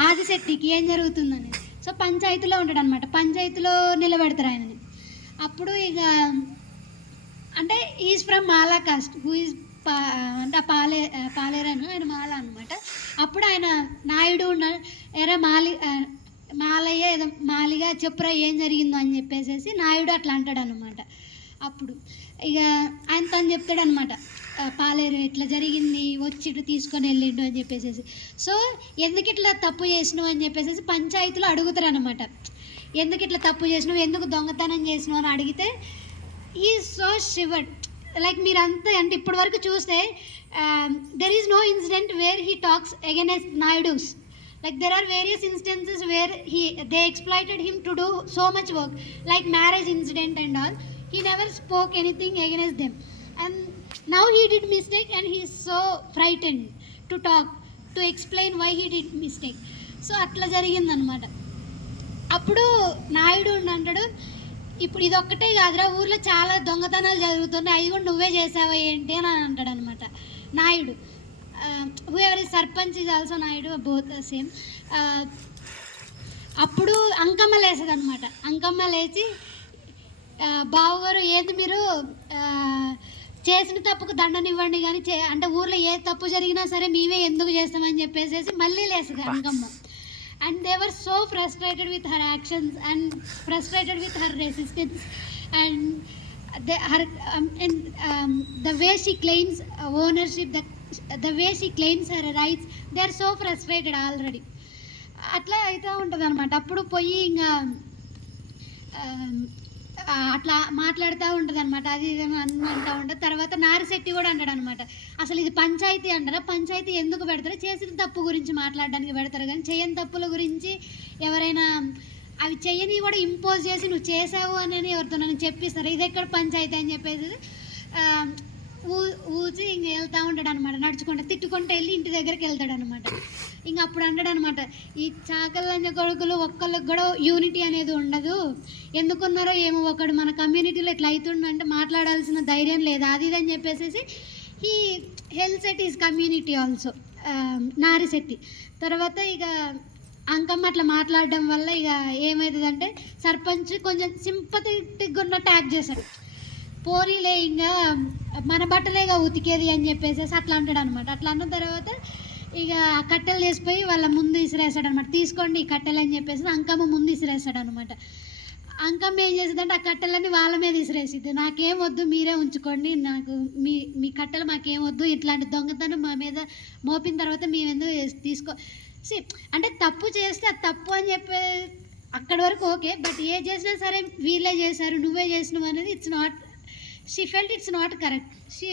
ఆదిశెట్టికి ఏం జరుగుతుందని. సో పంచాయతీలో ఉంటాడు అనమాట, పంచాయతీలో నిలబెడతారు ఆయనని. అప్పుడు ఇక అంటే is from Mala cost, who is అంటే పాలేరని ఆయన మాల అనమాట. అప్పుడు ఆయన నాయుడు ఉన్నాడు, ఎరా మాలయ్య ఏదో మాలిగా చెప్పురా ఏం జరిగిందో అని చెప్పేసి నాయుడు అట్లా అంటాడు అనమాట. అప్పుడు ఇక ఆయన తను చెప్తాడు అనమాట, పాలేరు ఇట్లా జరిగింది, వచ్చి ఇట్లా తీసుకొని వెళ్ళిండు అని చెప్పేసి. సో ఎందుకు ఇట్లా తప్పు చేసినావు అని చెప్పేసి పంచాయతీలో అడుగుతారు అనమాట. ఎందుకు ఇట్లా తప్పు చేసినావు, ఎందుకు దొంగతనం చేసినావు అని అడిగితే ఈ సో షివర్డ్. లైక్ మీరంతా అంటే ఇప్పటి వరకు చూస్తే there is no incident where he talks against Naidus. Like there are various instances where they exploited him to do so much work, like marriage incident and all. He never spoke anything against them, and now he did mistake and he is so frightened to talk, to explain why he did mistake. So atla jarigindi anamata. అప్పుడు నాయుడు అంటాడు, ఇప్పుడు ఇది ఒక్కటే కాదురా, ఊర్లో చాలా దొంగతనాలు జరుగుతున్నాయి, అవి కూడా నువ్వే చేసావా ఏంటి అని అంటాడు అనమాట Naidu. whoever is sarpanch is also Naidu, both the same. అప్పుడు అంకమ్మ లేస్తుంది అనమాట. అంకమ్మ లేచి, బావగారు ఏంది మీరు చేసిన తప్పుకు దండనివ్వండి కానీ అంటే ఊర్లో ఏ తప్పు జరిగినా సరే మేమే ఎందుకు చేస్తామని చెప్పేసి మళ్ళీ లేస్తుంది Ankamma. And they were so frustrated with her actions and frustrated with her resistance and the way she claims ownership, the way she claims her rights, they are so frustrated already. అట్లా అయితే ఉంటుంది అనమాట. అప్పుడు పోయి ఇంకా అట్లా మాట్లాడుతూ ఉంటుంది అనమాట, అది ఇదేమో అంటూ ఉంటుంది. తర్వాత నారిశెట్టి కూడా అంటాడు అనమాట, అసలు ఇది పంచాయతీ అంటారా, పంచాయతీ ఎందుకు పెడతారు, చేసిన తప్పు గురించి మాట్లాడడానికి పెడతారు కానీ చేయని తప్పుల గురించి ఎవరైనా అవి చెయ్యని కూడా ఇంపోజ్ చేసి నువ్వు చేసావు అని ఎవరితో నన్ను చెప్పిస్తారు. ఇది ఎక్కడ పంచాయతీ అని చెప్పేసి ఊచి ఇంక వెళ్తూ ఉంటాడు అనమాట, నడుచుకుంటూ తిట్టుకుంటూ వెళ్ళి ఇంటి దగ్గరికి వెళ్తాడు అనమాట. ఇంక అప్పుడు అంటాడు అనమాట, ఈ చాకల్లంజ కొడుకులు ఒక్కళ్ళకి కూడా యూనిటీ అనేది ఉండదు, ఎందుకున్నారో ఏమో, ఒకడు మన కమ్యూనిటీలో ఇట్లా అవుతుండంటే మాట్లాడాల్సిన ధైర్యం లేదు, అది ఇది అని చెప్పేసి ఈ health set is community also Narisetti. తర్వాత ఇక అంకమ్మ అట్లా మాట్లాడడం వల్ల ఇక ఏమవుతుందంటే సర్పంచ్ కొంచెం సింపథెటిక్గా ఉన్న ట్యాగ్ చేశాడు, పోనీలే ఇంకా మన బట్టలేగా ఉతికేది అని చెప్పేసి అట్లా అంటాడు అనమాట. అట్లా అన్న తర్వాత ఇక ఆ కట్టెలు తీసిపోయి వాళ్ళ ముందు ఇసిరేస్తాడు అనమాట, తీసుకోండి ఈ కట్టెలు అని చెప్పేసి అంకమ్మ ముందు ఇసిరేస్తాడు అనమాట. అంకమ్మ ఏం చేసిందంటే ఆ కట్టెలన్నీ వాళ్ళ మీద ఇసిరేసిద్ది, నాకేం వద్దు మీరే ఉంచుకోండి, నాకు మీ కట్టెలు మాకేం వద్దు, ఇట్లాంటి దొంగతనం మా మీద మోపిన తర్వాత మేము ఎందుకు తీసుకో అంటే తప్పు చేస్తే అది తప్పు అని చెప్పే అక్కడి వరకు ఓకే, బట్ ఏ చేసినా సరే వీళ్ళే చేశారు నువ్వే చేసినావు అనేది it's not, she felt it's not correct. She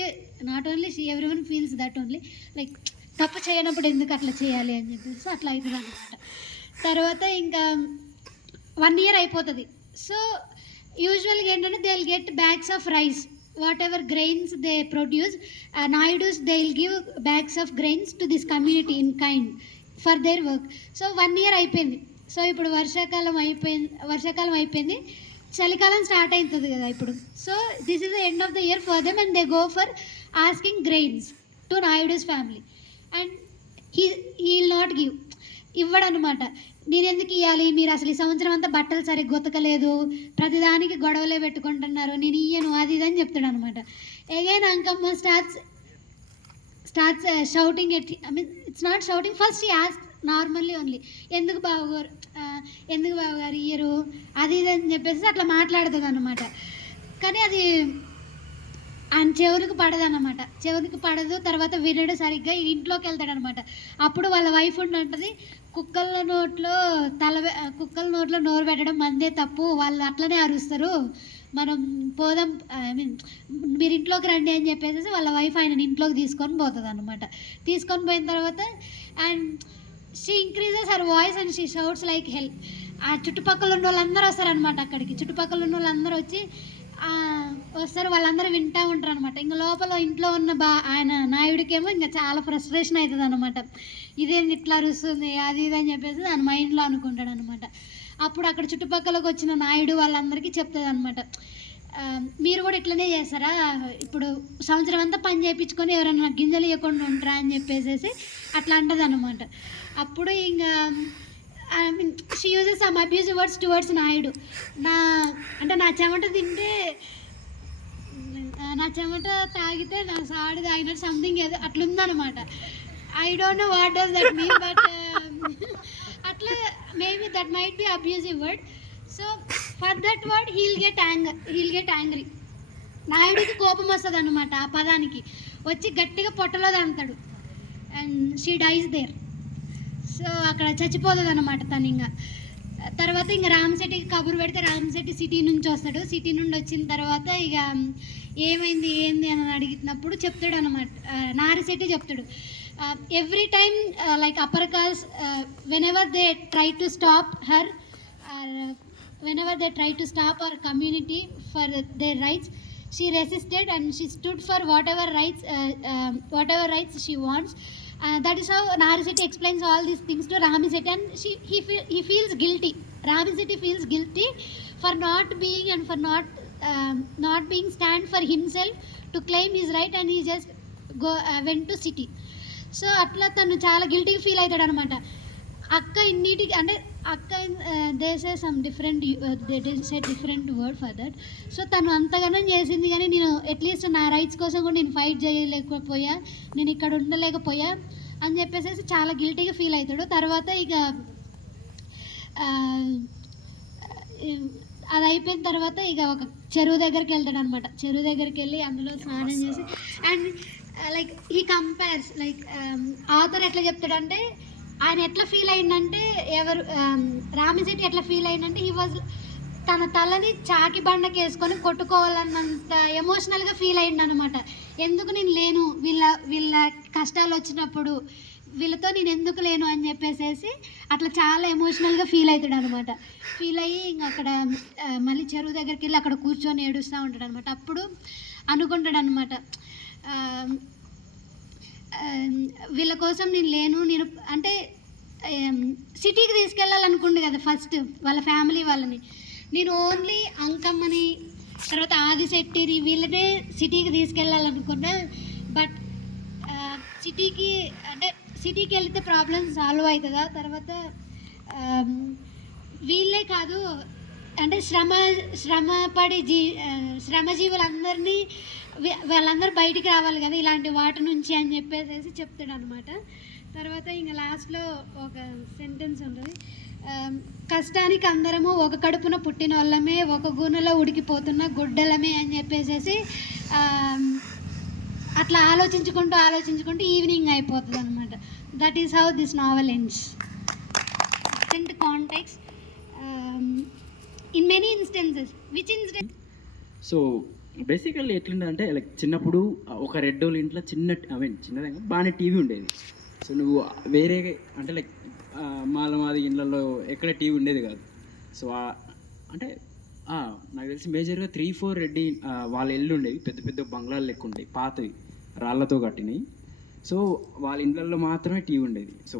not only she every one feels that only, like తప్పు చేయనప్పుడు ఎందుకు అట్లా చేయాలి అని చెప్పేసి అట్లా అవుతుంది అనమాట. తర్వాత ఇంకా 1 year అయిపోతుంది. సో యూజువల్గా ఏంటంటే they will get bags of rice, whatever grains they produce, Naidus they will give bags of grains to this community in kind for their work. So 1 year అయిపోయింది. సో ఇప్పుడు వర్షాకాలం అయిపోయింది, చలికాలం స్టార్ట్ అవుతుంది కదా ఇప్పుడు. So this is the end of the year for them and they go for asking grains to Naidus family and he will not give, ఇవ్వడనమాట. నేను ఎందుకు ఇవ్వాలి, మీరు అసలు ఈ సంవత్సరం అంతా బట్టలు సరిగ్గా గొతకలేదు, ప్రతిదానికి గొడవలే పెట్టుకుంటున్నారు, నేను ఇయ్యను అది ఇది అని చెప్తాడు అనమాట. Again Ankamma starts shouting at, I mean it's not shouting, first she ask normally only, ఎందుకు బావగారు ఇయ్యరు అది ఇది అని చెప్పేసి అట్లా మాట్లాడుతుంది అనమాట. కానీ అది ఆయన చెవులకు పడదు. తర్వాత వినడు సరిగ్గా, ఇంట్లోకి వెళ్తాడనమాట. అప్పుడు వాళ్ళ వైఫ్ ఉంటుంది, కుక్కల నోట్లో నోరు పెట్టడం మందే తప్పు, వాళ్ళు అట్లనే అరుస్తారు, మనం పోదాం, ఐ మీన్ మీరు ఇంట్లోకి రండి అని చెప్పేసి వాళ్ళ వైఫ్ ఆయన ఇంట్లోకి తీసుకొని పోతుంది అనమాట. తీసుకొని పోయిన తర్వాత and she increases her voice and she shouts like help. ఆ చుట్టుపక్కల ఉన్న వాళ్ళందరూ వస్తారనమాట అక్కడికి, చుట్టుపక్కల ఉన్న వాళ్ళందరూ వచ్చి వస్తారు, వాళ్ళందరూ వింటూ ఉంటారు అనమాట. ఇంకా లోపల ఇంట్లో ఉన్న ఆయన నాయుడికేమో ఇంకా చాలా ఫ్రస్ట్రేషన్ అవుతుంది అనమాట, ఇదేంటి ఇట్లా అరుస్తుంది అది ఇది అని చెప్పేసి ఆయన మైండ్లో అనుకుంటాడు అనమాట. అప్పుడు అక్కడ చుట్టుపక్కలకు వచ్చిన నాయుడు వాళ్ళందరికీ చెప్తుంది అనమాట, మీరు కూడా ఇట్లనే చేస్తారా, ఇప్పుడు సంవత్సరం అంతా పని చేయించుకొని ఎవరైనా గింజలు ఇవ్వకుండా ఉంటారా అని చెప్పేసి అట్లా అంటది అనమాట. అప్పుడు ఇంకా I mean she uses some abusive words towards Naidu. నా చెమట తింటే, నా చెమట తాగితే నా సాడు తాగినట్టు సంథింగ్ ఏదో అట్లుందనమాట. I don't know what does that mean, but అట్లా maybe that might be abusive word. So for that word he'll get angry. నాయుడికి కోపం వస్తుంది అనమాట ఆ పదానికి, వచ్చి గట్టిగా పొట్టలో దంతాడు and she dies there. So అక్కడ చచ్చిపోతుంది అనమాట తను. తర్వాత ఇంకా రామశెట్టికి కబురు పెడితే రామశెట్టి సిటీ నుంచి వస్తాడు. సిటీ నుండి వచ్చిన తర్వాత ఇక ఏమైంది ఏంది అని అడిగినప్పుడు చెప్తాడు అనమాట, నారిశెట్టి చెప్తాడు, every time like upper caste whenever they try to stop our community for their rights, she resisted and she stood for whatever rights she wants. That is how Narisetti explains all these things to Ramisetti, and he feels guilty. Ramisetti feels guilty for not being and for not being stand for himself to claim his right, and he just went to city. So అట్లా తను చాలా గిల్టీగా feel అవుతాడు అనమాట. అక్క ఇన్నిటికి అంటే అక్క they say some different word for that. So తను అంతగానం చేసింది కానీ నేను అట్లీస్ట్ నా రైట్స్ కోసం కూడా నేను ఫైట్ చేయలేకపోయా, నేను ఇక్కడ ఉండలేకపోయా అని చెప్పేసి చాలా గిల్టీగా ఫీల్ అవుతాడు. తర్వాత ఇక అది అయిపోయిన తర్వాత ఇక ఒక చెరువు దగ్గరికి వెళ్తాడు అనమాట. చెరువు దగ్గరికి వెళ్ళి అందులో స్నానం చేసి అండ్ లైక్ ఈ కంపేర్స్ లైక్ ఆథర్ ఎట్లా చెప్తాడంటే ఆయన ఎట్లా ఫీల్ అయిందంటే రామిశెట్టి ఎట్లా ఫీల్ అయిందంటే హీ వాజ్ తన తలని చాకి బండకి వేసుకొని కొట్టుకోవాలన్నంత ఎమోషనల్గా ఫీల్ అయ్యిండు అనమాట. ఎందుకు నేను లేను వీళ్ళ కష్టాలు వచ్చినప్పుడు, వీళ్ళతో నేను ఎందుకు లేను అని చెప్పేసి అట్లా చాలా ఎమోషనల్గా ఫీల్ అవుతాడు అనమాట. ఫీల్ అయ్యి ఇంకా అక్కడ మళ్ళీ చెరువు దగ్గరికి వెళ్ళి అక్కడ కూర్చొని ఏడుస్తూ ఉంటాడు అనమాట. అప్పుడు అనుకుంటాడు అనమాట, వీళ్ళ కోసం నేను లేను, నేను అంటే సిటీకి తీసుకెళ్ళాలనుకుండు కదా ఫస్ట్ వాళ్ళ ఫ్యామిలీ వాళ్ళని. నేను ఓన్లీ అంకమ్మని తర్వాత ఆదిశెట్టిని వీళ్ళనే సిటీకి తీసుకెళ్ళాలనుకున్నా. బట్ సిటీకి అంటే సిటీకి వెళ్తే ప్రాబ్లమ్స్ సాల్వ్ అవుతుందా, తర్వాత వీళ్ళే కాదు అంటే శ్రమపడి శ్రమజీవులందరినీ వాళ్ళందరూ బయటికి రావాలి కదా ఇలాంటి వాటి నుంచి అని చెప్పేసి చెప్తాడు అనమాట. తర్వాత ఇంకా లాస్ట్లో ఒక సెంటెన్స్ ఉంటుంది, కష్టానికి అందరము ఒక కడుపున పుట్టిన వాళ్ళమే, ఒక గుణలో ఉడికిపోతున్న గుడ్డలమే అని చెప్పేసి అట్లా ఆలోచించుకుంటూ ఈవినింగ్ అయిపోతుంది అనమాట. That is how this novel ends. Different context in many instances. Which instance? So basically ఎట్లుందంటే లైక్ చిన్నప్పుడు ఒక రెడ్ వాళ్ళ ఇంట్లో చిన్నదే బాగానే టీవీ ఉండేది. సో నువ్వు వేరే అంటే లైక్ మాది ఇళ్ళల్లో ఎక్కడ టీవీ ఉండేది కాదు. సో అంటే నాకు తెలిసి మేజర్గా 3-4 రెడ్డి వాళ్ళ ఇల్లు ఉండేవి, పెద్ద పెద్ద బంగ్లాలు లెక్క ఉండేవి, పాతవి రాళ్ళతో కట్టినవి. సో వాళ్ళ ఇళ్ళల్లో మాత్రమే టీవీ ఉండేది. సో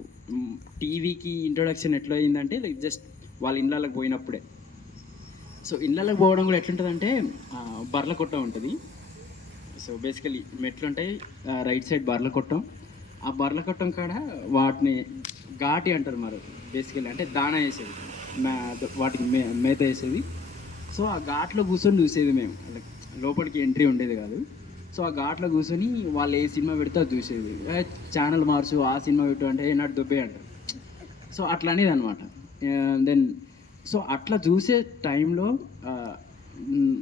టీవీకి ఇంట్రొడక్షన్ ఎట్లా అయిందంటే లైక్ జస్ట్ వాళ్ళ ఇళ్ళకి పోయినప్పుడే. సో ఇళ్ళకి పోవడం కూడా ఎట్లుంటుందంటే బర్ల కొట్టం ఉంటుంది. సో బేసికలీ మెట్లు ఉంటాయి, రైట్ సైడ్ బర్ల కొట్టం. ఆ బర్ల కొట్టం కాడ వాటిని ఘాటి అంటారు మరి బేసికలీ, అంటే దానా వేసేది, వాటికి మేత వేసేది. సో ఆ ఘాట్లో కూర్చొని చూసేది మేము, లోపలికి ఎంట్రీ ఉండేది కాదు. సో ఆ ఘాట్లో కూర్చొని వాళ్ళు ఏ సినిమా పెడితే అది చూసేది. ఛానల్ మార్చు, ఆ సినిమా పెట్టు అంటే నాటి దుబ్బే అంటారు. సో అట్లా అనేది అనమాట. దెన్ సో అట్లా చూసే టైంలో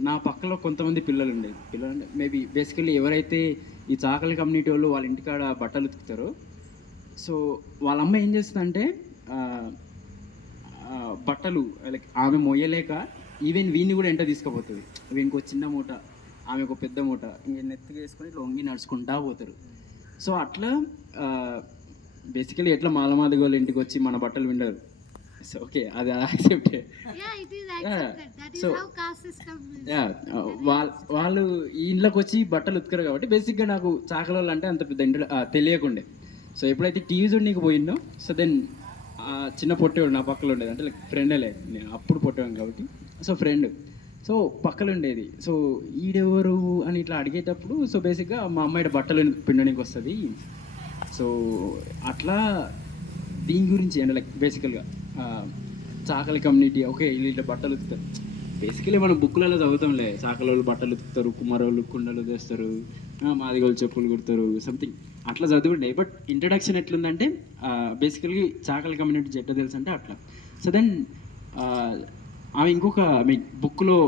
నా పక్కలో కొంతమంది పిల్లలు అంటే మేబీ బేసికలీ ఎవరైతే ఈ చాకలి కమ్యూనిటీ వాళ్ళు వాళ్ళ ఇంటికాడ బట్టలు ఉతుకుతారో, సో వాళ్ళ అమ్మ ఏం చేస్తుందంటే బట్టలు లైక్ ఆమె మొయ్యలేక ఈవెన్ వీడిని కూడా ఎంట తీసుకుపోతుంది. ఇంకో చిన్న మూట, ఆమె ఒక పెద్ద మూట ఇంక నెత్తికి వేసుకొని ఇట్లా వంగి నడుచుకుంటా పోతారు. సో అట్లా బేసికలీ ఎట్లా మాలమాదిగ వాళ్ళ ఇంటికి వచ్చి మన బట్టలు విండరు. సో ఓకే, అది యాక్సెప్టెడ్. సో వాళ్ళు ఈ ఇంట్లోకి వచ్చి బట్టలు ఉతుకరు కాబట్టి బేసిక్గా నాకు చాకల వాళ్ళు అంటే అంత పెద్ద తెలియకుండే. సో ఎప్పుడైతే టీవీ చూడడానికి పోయిందో, సో దెన్ చిన్న పొట్టేవాడు నా పక్కలో ఉండేది, అంటే లైక్ ఫ్రెండే లేదు, నేను అప్పుడు పొట్టేవాడు కాబట్టి. సో ఫ్రెండ్, సో పక్కన ఉండేది. సో ఈడెవరు అని ఇట్లా అడిగేటప్పుడు సో బేసిక్గా మా అమ్మాయి బట్టలు పిండడానికి వస్తుంది. సో అట్లా దీని గురించి అంటే లైక్ బేసికల్గా చాకలి కమ్యూనిటీ ఓకే వీళ్ళు బట్టలు ఉతుకుతారు. బేసికలీ మనం బుక్లలో చదువుతాంలే, చాకలి వాళ్ళు బట్టలు ఉతుకుతారు, కుమ్మరోళ్ళు కుండలు తెస్తారు, మాదిగోళ్ళు చెప్పులు కుడతారు, సంథింగ్ అట్లా చదువుండే. బట్ ఇంట్రడక్షన్ ఎట్లుందంటే బేసికలీ చాకలి కమ్యూనిటీ ఎట్లా తెలుసు అంటే అట్లా. సో దెన్ ఆమె ఇంకొక బుక్లో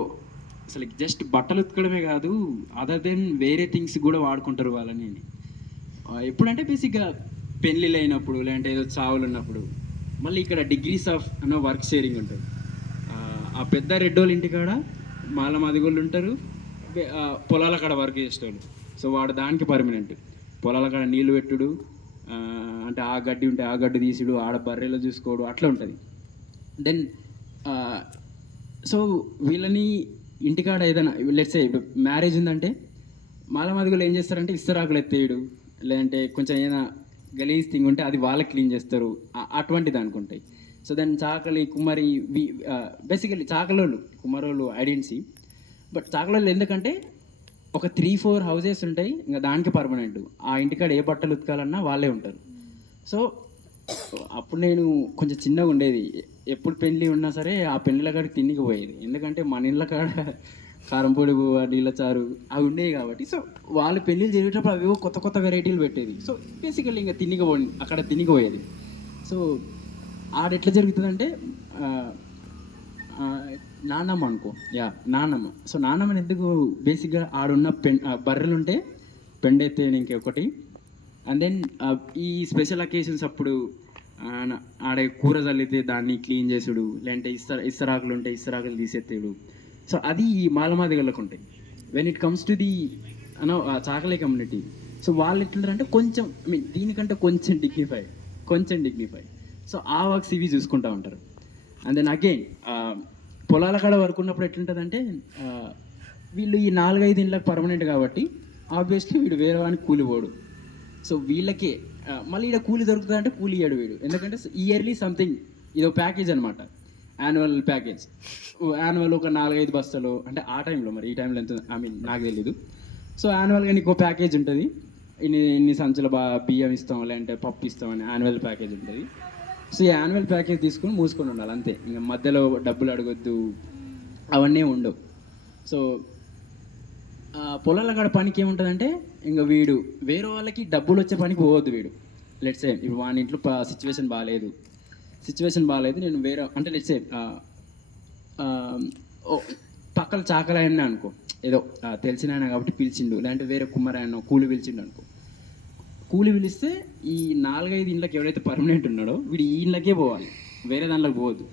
అసలు జస్ట్ బట్టలు ఉతకడమే కాదు, అదర్ దెన్ వేరే థింగ్స్ కూడా వాడుకుంటారు వాళ్ళని. ఎప్పుడంటే బేసిక్గా పెళ్ళిళ్ళు అయినప్పుడు, లేదంటే ఏదో చావులు ఉన్నప్పుడు. మళ్ళీ ఇక్కడ డిగ్రీస్ ఆఫ్ అన్న వర్క్ షేరింగ్ ఉంటుంది. ఆ పెద్ద రెడ్డోళ్ళ ఇంటికాడ మాదిగోళ్ళు ఉంటారు, పొలాల కాడ వర్క్ చేసేవాళ్ళు. సో వాడు దానికి పర్మనెంట్, పొలాల కాడ నీళ్ళు పెట్టుడు, అంటే ఆ గడ్డి ఉంటే ఆ గడ్డి తీసుడు, ఆడ బర్రెలో చూసుకోవడం అట్లా ఉంటుంది. దెన్ సో వీళ్ళని ఇంటికాడ ఏదైనా లెట్స్ సే మ్యారేజ్ ఉందంటే మాదిగోళ్ళు ఏం చేస్తారంటే ఇస్తరాకులు ఎత్తేయడు, లేదంటే కొంచెం ఏదైనా గలీజ్ థింగ్ ఉంటే అది వాళ్ళకి క్లీన్ చేస్తారు, అటువంటిది అనుకుంటాయి. సో దాన్ని చాకలి కుమ్మరి బేసికలీ చాకలోళ్ళు కుమ్మరోళ్ళు ఐడెంటిటీ. బట్ చాకలోళ్ళు ఎందుకంటే ఒక 3-4 హౌసెస్ ఉంటాయి, ఇంకా దానికి పర్మనెంట్, ఆ ఇంటికాడ ఏ బట్టలు ఉతకాలన్నా వాళ్ళే ఉంటారు. సో అప్పుడు నేను కొంచెం చిన్నగా ఉండేది, ఎప్పుడు పెళ్ళి ఉన్నా సరే ఆ పెళ్ళిళ్ళ కాడికి తిన్నికి పోయేది, ఎందుకంటే మన ఇళ్ళ కాడ కారంపొడి నీళ్ళ చారు అవి ఉండేవి కాబట్టి. సో వాళ్ళు పెళ్ళిళ్ళు జరిగేటప్పుడు అవేవో కొత్త కొత్త వెరైటీలు పెట్టేది. సో బేసికల్లీ ఇంకా అక్కడ తినిగిపోయేది. సో ఆడెట్లా జరుగుతుందంటే నాన్నమ్మ అనుకో, నాన్నమ్మ. సో నాన్నమ్మని ఎందుకు బేసిక్గా ఆడున్న బర్రెలు ఉంటే పెండెత్తేయడానికి ఒకటి, అండ్ దెన్ ఈ స్పెషల్ అకేషన్స్ అప్పుడు ఆడ కూర చల్లితే దాన్ని క్లీన్ చేసుడు, లేదంటే ఇస్తరాకులు ఉంటే ఇస్తరాకులు తీసేత్తేడు. సో అది ఈ మాదిగళ్ళకు ఉంటాయి. When it comes to the Chakali community, so వాళ్ళు ఎట్లుంటారంటే కొంచెం ఐ మీన్ దీనికంటే కొంచెం డిగ్నిఫైడ్. సో ఆ వర్క్స్ ఇవి చూసుకుంటూ ఉంటారు. అండ్ దెన్ అగైన్ పొలాల కాడ వర్క్ ఉన్నప్పుడు ఎట్లుంటుందంటే వీళ్ళు ఈ 4-5 ఇండ్లకు పర్మనెంట్ కాబట్టి ఆబ్వియస్లీ వీడు వేరే వాడిని కూలి పోడు. సో వీళ్ళకే మళ్ళీ ఇక్కడ కూలి దొరుకుతుంది అంటే కూలి ఇయ్యాడు వీడు, ఎందుకంటే ఇయర్లీ సంథింగ్ ఇదో ప్యాకేజ్ అనమాట, యాన్యువల్ ప్యాకేజ్. యాన్యువల్ ఒక 4-5 బస్తాలు అంటే ఆ టైంలో, మరి ఈ టైంలో ఎంత ఐ మీన్ నాకు తెలీదు. సో యాన్యువల్గా నీకు ప్యాకేజ్ ఉంటుంది, ఇన్ని సంచుల బియ్యం ఇస్తాం లేదంటే పప్పు ఇస్తామని యాన్యువల్ ప్యాకేజ్ ఉంటుంది. సో ఈ యాన్యువల్ ప్యాకేజ్ తీసుకుని మూసుకొని ఉండాలి అంతే, ఇంకా మధ్యలో డబ్బులు అడగొద్దు అవన్నీ ఉండవు. సో పొలాల కాడ పనికి ఏముంటుందంటే ఇంకా వీడు వేరే వాళ్ళకి డబ్బులు వచ్చే పనికి పోవద్దు వీడు. లెట్స్ సే ఇప్పుడు వాని ఇంట్లో సిచ్యువేషన్ బాగాలేదు, నేను వేరే అంటే లెట్స్ సే పక్కన చాకలైనా అనుకో, ఏదో తెలిసిన ఆయన కాబట్టి పిలిచిండు, లేదంటే వేరే కుమ్మరాయన కూలి పిలిచిండు అనుకో. కూలి పిలిస్తే ఈ 4-5 ఇండ్లకి ఎవరైతే పర్మనెంట్ ఉన్నాడో వీడు ఈ ఇండ్లకే పోవాలి, వేరే దాంట్లోకి పోవద్దు.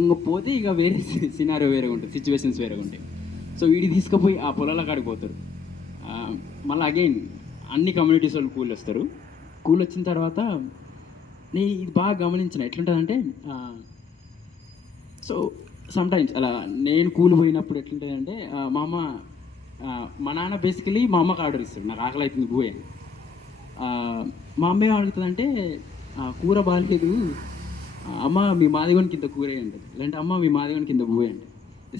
ఇంక పోతే ఇక వేరే సినారియో వేరేగా ఉంటుంది, సిచ్యువేషన్స్ వేరేగా ఉంటాయి. సో వీడి తీసుకుపోయి ఆ పొలాల కాడికి పోతారు. మళ్ళీ అగైన్ అన్ని కమ్యూనిటీస్ వాళ్ళు కూలి వస్తారు. కూలి వచ్చిన తర్వాత నేను ఇది బాగా గమనించిన ఎట్లుంటుందంటే, సో సమ్టైమ్స్ అలా నేను కూలి పోయినప్పుడు ఎట్లుంటుందంటే మా నాన్న బేసికలీ మా అమ్మకి ఆర్డర్ ఇస్తాడు, నాకు ఆకలి అవుతుంది పోయి అని. మా అమ్మ ఏం అడుగుతుందంటే కూర బాగాలేదు అమ్మ మీ మాదిగోని కింద కూర అంటది, లేదంటే అమ్మ మీ మాదిగోని కింద పోయి అంటే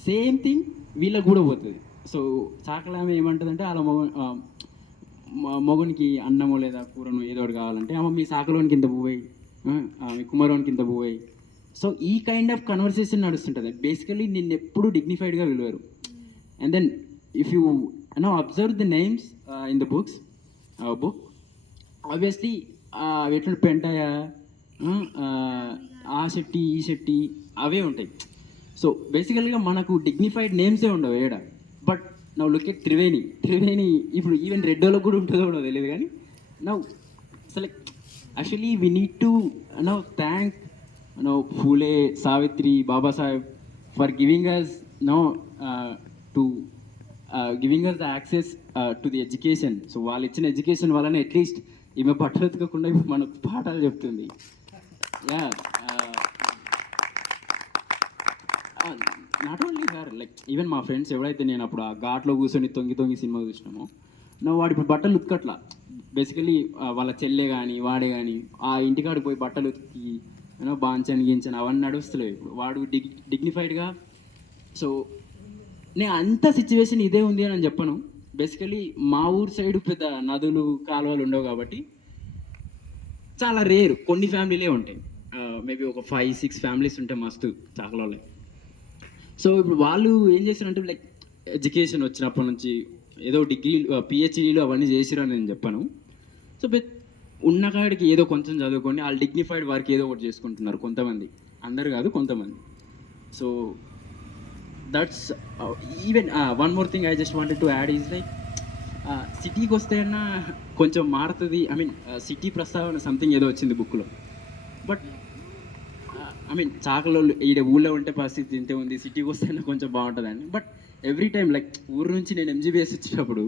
సేమ్ థింగ్ వీళ్ళకి కూడా పోతుంది. సో చాకలామె ఏమంటుందంటే అలా మొగునికి అన్నమో లేదా కూరను ఏదో ఒకటి కావాలంటే అమ్మ మీ సాకలోని కింద పోయి, మీ కుమారోని కింద పోయి. సో ఈ కైండ్ ఆఫ్ కన్వర్సేషన్ నడుస్తుంటుంది. బేసికలీ నిన్ను ఎప్పుడు డిగ్నిఫైడ్గా విలువరు. And then if you observe the names in the book obviously ఎట్లా పెంటయ్య, ఆ శెట్టి ఈ శెట్టి అవే ఉంటాయి. సో బేసికల్గా మనకు డిగ్నిఫైడ్ నేమ్సే ఉండవు ఏడ. బట్ నవ్వు లుక్ ఎట్ త్రివేణి ఇప్పుడు ఈవెన్ రెడ్డోలకు కూడా ఉంటుందో కూడా తెలియదు, కానీ నవ్వు select actually we need to thank Phule, Savitri, Babasaheb for giving us giving us the access to the education. So వాళ్ళు ఇచ్చిన ఎడ్యుకేషన్ వల్లనే అట్లీస్ట్ ఈమె బట్టలు ఎత్తుకోకుండా ఇప్పుడు మనకు పాఠాలు చెప్తుంది. Yeah not only her, like even మా ఫ్రెండ్స్ ఎవరైతే నేను అప్పుడు ఆ ఘాట్లో కూర్చొని తొంగి సినిమా చూసినామో వాడు ఇప్పుడు బట్టలు ఉతకట్లా. బేసికలీ వాళ్ళ చెల్లె కానీ వాడే కానీ ఆ ఇంటికాడికి పోయి బట్టలు ఉతికి బాంచని గించని అవన్నీ నడుస్తలేవు ఇప్పుడు. వాడు డిగ్నిఫైడ్గా. సో నేను అంత సిచ్యువేషన్ ఇదే ఉంది అని చెప్పను. బేసికలీ మా ఊరు సైడ్ పెద్ద నదులు కాలువలు ఉండవు కాబట్టి చాలా రేరు, కొన్ని ఫ్యామిలీలే ఉంటాయి. మేబీ ఒక 5-6 ఫ్యామిలీస్ ఉంటాయి మస్తు చాకలలో. సో ఇప్పుడు వాళ్ళు ఏం చేశారంటే లైక్ ఎడ్యుకేషన్ వచ్చినప్పటి నుంచి ఏదో డిగ్రీలు పిహెచ్డీలు అవన్నీ చేసిరు అని నేను చెప్పాను. సో ఉన్న కాడికి ఏదో కొంచెం చదువుకొని వాళ్ళు డిగ్నిఫైడ్ వర్క్ ఏదో ఒకటి చేసుకుంటున్నారు కొంతమంది, అందరు కాదు కొంతమంది. So that's even one more thing I just wanted to add is like సిటీకి వస్తే అన్నా కొంచెం మారుతుంది. ఐ మీన్ సిటీ ప్రస్తావన సంథింగ్ ఏదో వచ్చింది బుక్లో. బట్ ఐ మీన్ చాకలో ఈడ ఊళ్ళో ఉంటే పరిస్థితి ఇంతే ఉంది, సిటీకి వస్తేనే కొంచెం బాగుంటుందని. బట్ ఎవ్రీ టైం లైక్ ఊరు నుంచి నేను ఎంజీబీఎస్ వచ్చినప్పుడు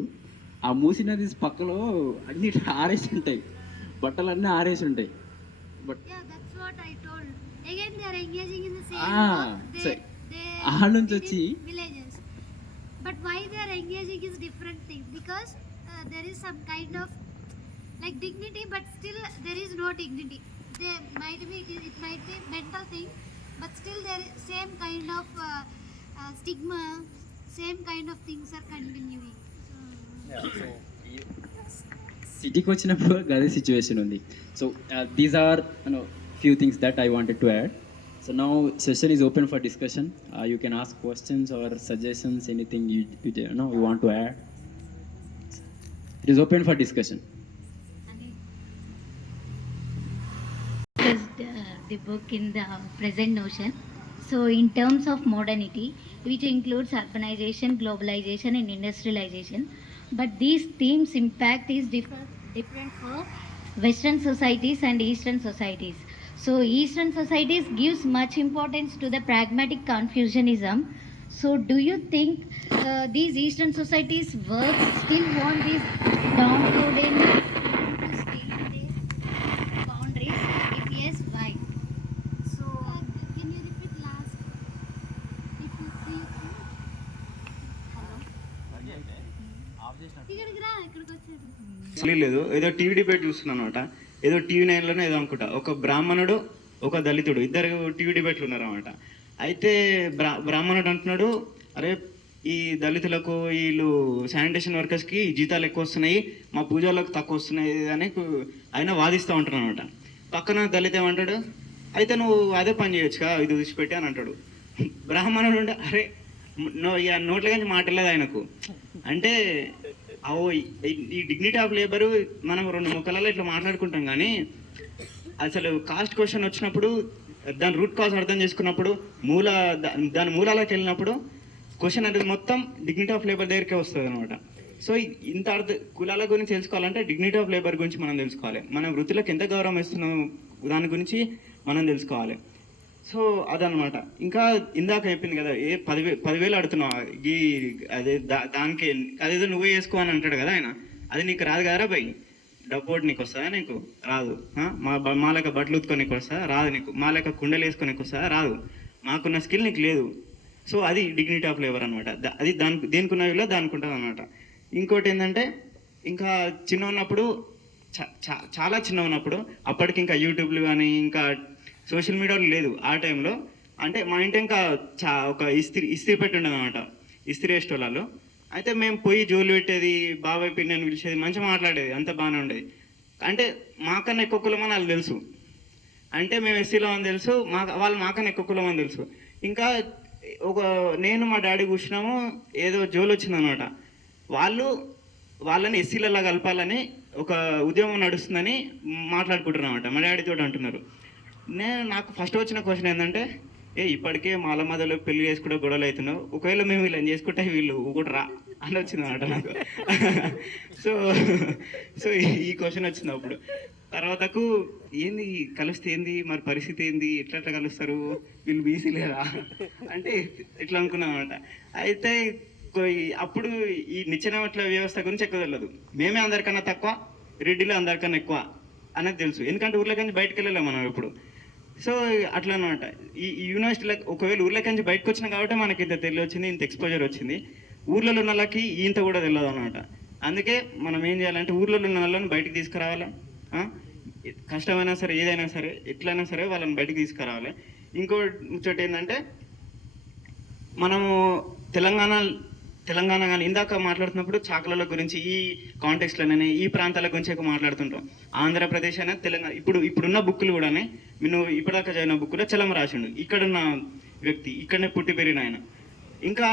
ఆ మూసీ నది పక్కలో అన్ని ఆరేసి ఉంటాయి, బట్టలన్నీ ఆరేసి ఉంటాయి. బట్ ఆ నుంచి వచ్చి but why they are engaging is different thing, because there is some kind of like dignity, but still there is no dignity. There might be it might be mental thing, but still there is same kind of stigma, same kind of things are continuing. సిటీకి వచ్చినప్పుడు గదే situation ఉంది. So these are few things that I wanted to add. So now session is open for discussion. You can ask questions or suggestions, anything you want to add. It is open for discussion. The book in the present notion. So in terms of modernity, which includes urbanization, globalization and industrialization, but these themes impact is different for Western societies and Eastern societies. So Eastern societies gives much importance to the pragmatic Confucianism. So do you think these Eastern societies work still want these downtrodden to stay with their boundaries? If yes, why? So can you repeat last? If you see, ఇక్కడికి రా, ఇక్కడికి వచ్చేది. లేదు, ఏదో TV debate చూస్తున్నాను అనమాట. ఏదో TV నైన్లోనే ఏదో అనుకుంటా, ఒక బ్రాహ్మణుడు ఒక దళితుడు ఇద్దరు టీవీ డిబేట్లు ఉన్నారన్నమాట. అయితే బ్రాహ్మణుడు అంటున్నాడు, అరే ఈ దళితులకు వీళ్ళు శానిటేషన్ వర్కర్స్కి జీతాలు ఎక్కువ వస్తున్నాయి, మా పూజలకు తక్కువ వస్తున్నాయి అని ఆయన వాదిస్తూ ఉంటారు అనమాట. పక్కన దళిత ఏమంటాడు, అయితే నువ్వు అదే పని చేయొచ్చుగా, ఇది విడిచిపెట్టి అని అంటాడు. బ్రాహ్మణుడు ఉంటే అరే ఇక నోట్ల నుంచి మాట వెళ్ళదు ఆయనకు. అంటే ఈ డిగ్నిటీ ఆఫ్ లేబరు మనం రెండు ముక్కలలో ఇట్లా మాట్లాడుకుంటాం, కానీ అసలు కాస్ట్ క్వశ్చన్ వచ్చినప్పుడు దాని రూట్ కాజ్ అర్థం చేసుకున్నప్పుడు దాని మూలాలకు వెళ్ళినప్పుడు క్వశ్చన్ అనేది మొత్తం డిగ్నిటీ ఆఫ్ లేబర్ దగ్గరికే వస్తుంది అనమాట. సో ఇంత కులాల గురించి తెలుసుకోవాలంటే డిగ్నిటీ ఆఫ్ లేబర్ గురించి మనం తెలుసుకోవాలి, మన వృత్తులకు ఎంత గౌరవం ఇస్తున్నాం దాని గురించి మనం తెలుసుకోవాలి. సో అదనమాట. ఇంకా ఇందాక చెప్పింది కదా, 10,000 అడుగుతున్నావు ఈ అదే దానికి అదేదో నువ్వే చేసుకో అని అంటాడు కదా ఆయన. అది నీకు రాదు కదరా భయ్, డబ్బోటి నీకు వస్తుందా? నీకు రాదు. మా లెక్క బట్టలు ఉత్తుకోనికి వస్తుందా? రాదు. నీకు మా లెక్క కుండలు వేసుకొనికి వస్తుందా? రాదు. మాకున్న స్కిల్ నీకు లేదు. సో అది డిగ్నిటీ ఆఫ్ లేబర్ అనమాట. అది దేనికి ఉన్న విలువ దానికి ఉంటుంది అనమాట. ఇంకోటి ఏంటంటే, ఇంకా చిన్న ఉన్నప్పుడు చాలా చిన్న ఉన్నప్పుడు, అప్పటికి ఇంకా యూట్యూబ్లు కానీ ఇంకా సోషల్ మీడియాలో లేదు ఆ టైంలో. అంటే మా ఇంటి ఇంకా ఒక ఇస్త్రీ పెట్టి ఉండేది అనమాట, ఇస్త్రీ వేసేటోళ్ళు. అయితే మేము పోయి జోలు పెట్టేది, బాబాయ్ పిన్ని అని పిలిచేది, మంచిగా మాట్లాడేది, అంత బాగానే ఉండేది. అంటే మాకన్నా ఎక్కువ కులం అని వాళ్ళు తెలుసు, అంటే మేము ఎస్సీలో అని తెలుసు, వాళ్ళు మాకన్నా ఎక్కువ కులం అని తెలుసు. ఇంకా నేను మా డాడీ కూర్చున్నాము, ఏదో జోలు వచ్చిందనమాట. వాళ్ళని ఎస్సీలలో కలపాలని ఒక ఉద్యమం నడుస్తుందని మాట్లాడుకుంటున్నారన్నమాట. మా డాడీతో అంటున్నారు. నాకు ఫస్ట్ వచ్చిన క్వశ్చన్ ఏంటంటే, ఇప్పటికే మాల మధ్యలో పెళ్లి చేసుకుంటే గొడవలు అవుతున్నావు, ఒకవేళ మేము వీళ్ళని చేసుకుంటే వీళ్ళు కూడా రా అని వచ్చింది అనమాట నాకు. సో ఈ క్వశ్చన్ వచ్చింది అప్పుడు. తర్వాతకు ఏంది కలిస్తే ఏంది మరి పరిస్థితి ఏంది, ఎట్లా కలుస్తారు వీళ్ళు బీసీ లేదా అంటే ఇట్లా అనుకున్నాం అనమాట. అయితే అప్పుడు ఈ నిచ్చెనమెట్ల వ్యవస్థ గురించి ఎక్కువ తెలియదు. మేమే అందరికన్నా తక్కువ, రెడ్డిలో అందరికన్నా ఎక్కువ అనేది తెలుసు, ఎందుకంటే ఊర్లోకి బయటకు వెళ్ళలేము మనం ఇప్పుడు. సో అట్లా అనమాట. ఈ యూనివర్సిటీలో ఒకవేళ ఊర్లోకి నుంచి బయటకు వచ్చినా కాబట్టి మనకి ఇంత తెలియొచ్చింది, ఇంత ఎక్స్పోజర్ వచ్చింది. ఊర్లలో ఉన్న వాళ్ళకి ఇంత కూడా తెలియదు అనమాట. అందుకే మనం ఏం చేయాలంటే ఊర్లలో ఉన్న వాళ్ళని బయటకు తీసుకురావాలి. కష్టమైనా సరే, ఏదైనా సరే, ఎట్లయినా సరే వాళ్ళని బయటకు తీసుకురావాలి. ఇంకో ముచ్చట ఏంటంటే, మనము తెలంగాణ కానీ ఇందాక మాట్లాడుతున్నప్పుడు చాకల గురించి ఈ కాంటెక్స్ట్లోనే ఈ ప్రాంతాల గురించి ఎక్కువ మాట్లాడుతుంటాం. ఆంధ్రప్రదేశ్ అయినా తెలంగాణ ఇప్పుడున్న బుక్కులు కూడానే నేను ఇప్పటిదాకా చదివిన బుక్కులో చలం రాసిండు, ఇక్కడున్న వ్యక్తి, ఇక్కడనే పుట్టి పెరిగిన ఆయన. ఇంకా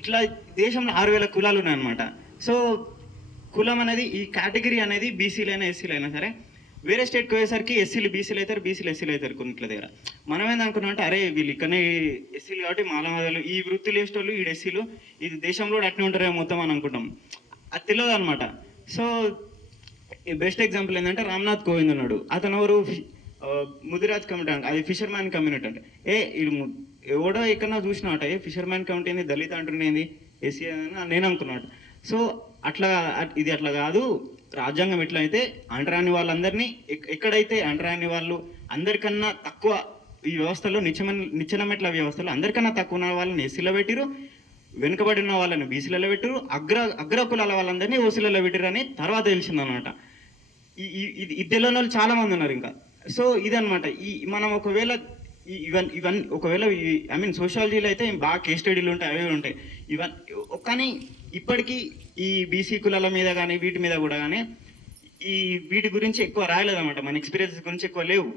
ఇట్లా దేశంలో 6,000 కులాలు ఉన్నాయన్నమాట. సో కులం అనేది, ఈ కేటగిరీ అనేది బీసీలైనా ఎస్సీలైనా సరే, వేరే స్టేట్కి పోయేసరికి ఎస్సీలు బీసీలు అవుతారు, బీసీలు ఎస్సీలు అవుతారు కొన్నిట్ల దగ్గర. మనం ఏందనుకున్నాం అంటే, అరే వీళ్ళు ఇక్కడనే ఎస్సీలు కాబట్టి మాలమాదలు ఈ వృత్తులు వేసేటోళ్ళు ఈ ఎస్సీలు, ఇది దేశంలో అట్నే ఉంటారేమో మొత్తం అని అనుకుంటాం. అది తెలియదు అనమాట. సో బెస్ట్ ఎగ్జాంపుల్ ఏంటంటే, రామ్నాథ్ కోవింద్ ఉన్నాడు. అతను ఎవరు, ముదిరాజ్ కమిటీ అంటే, అది ఫిషర్మ్యాన్ కమ్యూనిటీ అంటే. ఎవడో ఎక్కడన్నా చూసినట్ట, ఫిషర్మ్యాన్ కమిటీ ఏంది, దళిత అంటున్నది, ఎస్సీ అని నేను అనుకున్నాడు. సో ఇది అట్లా కాదు. రాజ్యాంగం ఎట్లయితే అంటరాని వాళ్ళందరినీ, ఎక్కడైతే అంటరాని వాళ్ళు అందరికన్నా తక్కువ ఈ వ్యవస్థలో నిచ్చెనమెట్ల వ్యవస్థలో అందరికన్నా తక్కువ ఉన్న వాళ్ళని ఎస్సీలో పెట్టిరు, వెనుకబడిన వాళ్ళని బీసీలలో పెట్టిరు, అగ్ర కులాల వాళ్ళందరినీ ఓసీలలో పెట్టిరు అని తర్వాత తెలిసిందనమాట. ఇది తెలియని వాళ్ళు చాలా మంది ఉన్నారు ఇంకా. సో ఇదనమాట. మనం ఒకవేళ ఇవన్నీ ఒకవేళ సోషాలజీలో అయితే బాగా కేస్ స్టడీలు ఉంటాయి, అవే ఉంటాయి కానీ ఇప్పటికీ ఈ బీసీ కులాల మీద కానీ వీటి మీద కూడా కానీ వీటి గురించి ఎక్కువ రాయలేదన్నమాట. మన ఎక్స్పీరియన్సెస్ గురించి ఎక్కువ లేవు.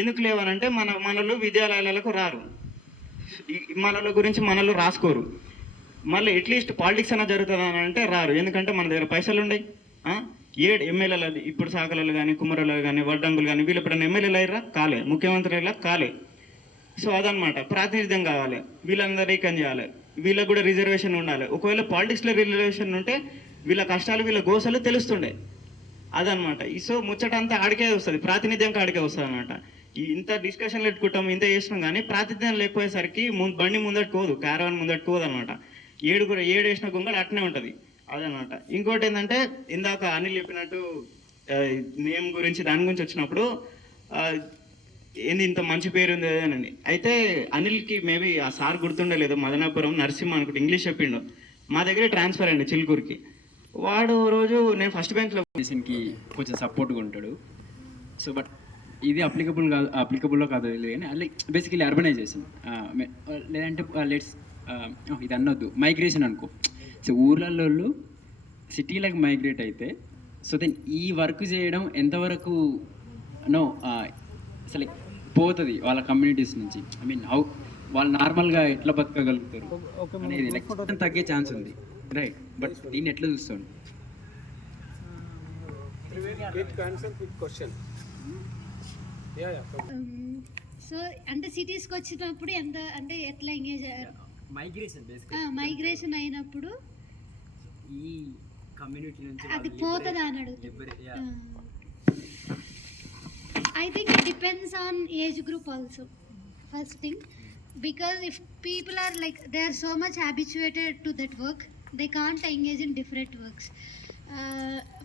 ఎందుకు లేవనంటే, మనలో విద్యాలయాలకు రారు, మనల గురించి మనలో రాసుకోరు. మళ్ళీ అట్లీస్ట్ పాలిటిక్స్ అన్నా జరుగుతుంది అని అంటే రారు, ఎందుకంటే మన దగ్గర పైసలు ఉన్నాయి. 7 ఎమ్మెల్యేలు, ఇప్పుడు సాకలలో కానీ కుమ్మరలో కానీ వడ్డంగులు కానీ వీళ్ళు ఎప్పుడైనా ఎమ్మెల్యేలు అయ్యారా? కాలే. ముఖ్యమంత్రి అయ్యారా? కాలే. సో అదనమాట. ప్రాతినిధ్యం కావాలి, వీళ్ళందరూ ఏకం చేయాలి, వీళ్ళకు కూడా రిజర్వేషన్ ఉండాలి. ఒకవేళ పాలిటిక్స్లో రిజర్వేషన్ ఉంటే వీళ్ళ కష్టాలు వీళ్ళ గోసలు తెలుస్తుండే, అదనమాట. సో ముచ్చట అంతా ఆడికే వస్తుంది, ప్రాతినిధ్యంగా ఆడికే వస్తుంది అనమాట. ఇంత డిస్కషన్లు పెట్టుకుంటాం, ఇంత చేసినాం కానీ ప్రాతిథ్యం లేకపోయేసరికి బండి ముందటి పోదు, క్యారవాన్ ముందటి పోదు అనమాట. ఏడు వేసిన గుంగడు అట్నే ఉంటుంది అదనమాట. ఇంకోటి ఏంటంటే ఇందాక అనిల్ చెప్పినట్టు నేమ్ గురించి దాని గురించి వచ్చినప్పుడు ఏంది ఇంత మంచి పేరు ఉంది అని. అయితే అనిల్కి మేబీ ఆ సార్ గుర్తుండలేదు, మదనాపురం నరసింహ అనుకుంటే ఇంగ్లీష్ చెప్పిండు. మా దగ్గరే ట్రాన్స్ఫర్ అండి చిలుకూరుకి. వాడు రోజు నేను ఫస్ట్ బెంచ్లో కొంచెం సపోర్ట్గా ఉంటాడు. సో బట్ ఇది అప్లికబుల్లో కాదు తెలియదు కానీ లైక్ బేసికలీ అర్బనైజేషన్ లేదంటే లెట్స్ ఇది అనొద్దు, మైగ్రేషన్ అనుకో. సో ఊర్లలో సిటీలకు మైగ్రేట్ అయితే సో దెన్ ఈ వర్క్ చేయడం ఎంతవరకు నో అసలు పోతుంది వాళ్ళ కమ్యూనిటీస్ నుంచి. ఐ మీన్ వాళ్ళు నార్మల్గా ఎట్లా బతకగలుగుతారు అనేది లైక్ తగ్గే ఛాన్స్ ఉంది, రైట్? బట్ దీన్ని ఎట్లా చూస్తాను? సో అంటే సిటీస్కి వచ్చినప్పుడు ఎంత అంటే ఎట్లా ఎంగేజ్ మైగ్రేషన్ అయినప్పుడు ఈ కమ్యూనిటీ నుంచి అది పోతుందా అని అడుగుతుంది. I think it depends on age group also, first thing, because if people are like they are so much habituated to that work, they can't engage in different works.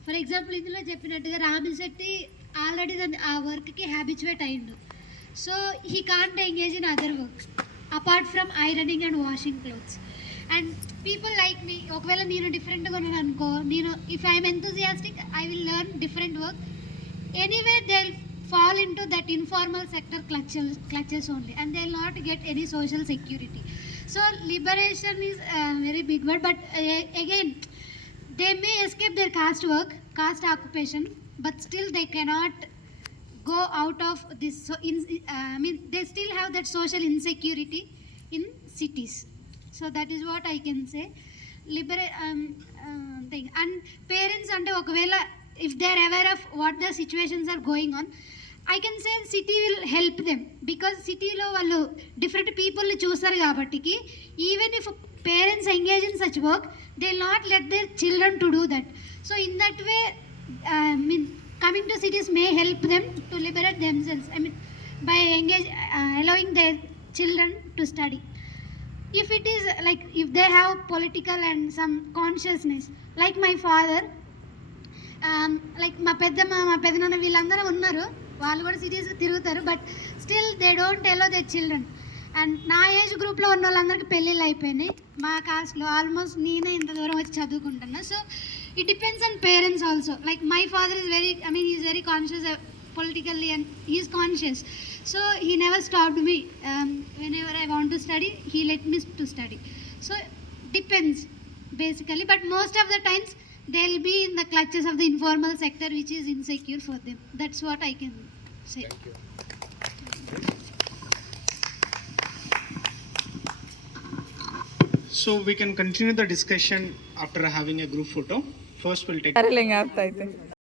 For example, ఇందులో చెప్పినట్టుగా Ramisetti already ఆ వర్క్కి habituate అయ్యిండు. So he can't engage in other works apart from ironing and washing clothes. And people like me, ఒకవేళ నేను డిఫరెంట్గా ఉన్నాను అనుకో, నేను if I'm enthusiastic I will learn different work. Anyway they fall into that informal sector clutches only, and they will not get any social security. So liberation is a very big word, but again they may escape their caste occupation, but still they cannot go out of this. So I mean they still have that social insecurity in cities. So that is what I can say. Thing. And parents ante okavela if they are aware of what the situations are going on, I can say city will help them, because city lo vallu different people ni chustaru kabattiki even if parents engage in such work, they will not let their children to do that. So in that way I mean coming to cities may help them to liberate themselves, I mean by allowing their children to study. If it is like if they have political and some consciousness like my father, లైక్ మా పెద్దనాన్న వీళ్ళందరూ ఉన్నారు, వాళ్ళు కూడా cities తిరుగుతారు, but still they don't allow they children. And నా age గ్రూప్లో ఉన్న వాళ్ళందరికీ పెళ్ళిళ్ళు అయిపోయినాయి. మా కాస్ట్లో ఆల్మోస్ట్ నేనే ఇంత దూరం వచ్చి చదువుకుంటున్నా. So it depends on parents also. Like my father is very is very conscious politically and he is conscious, so he never stopped me. Whenever I want to study, he let me to study. So depends basically, but most of the times they'll be in the clutches of the informal sector, which is insecure for them. That's what I can say. Thank you. So we can continue the discussion after having a group photo. First we'll take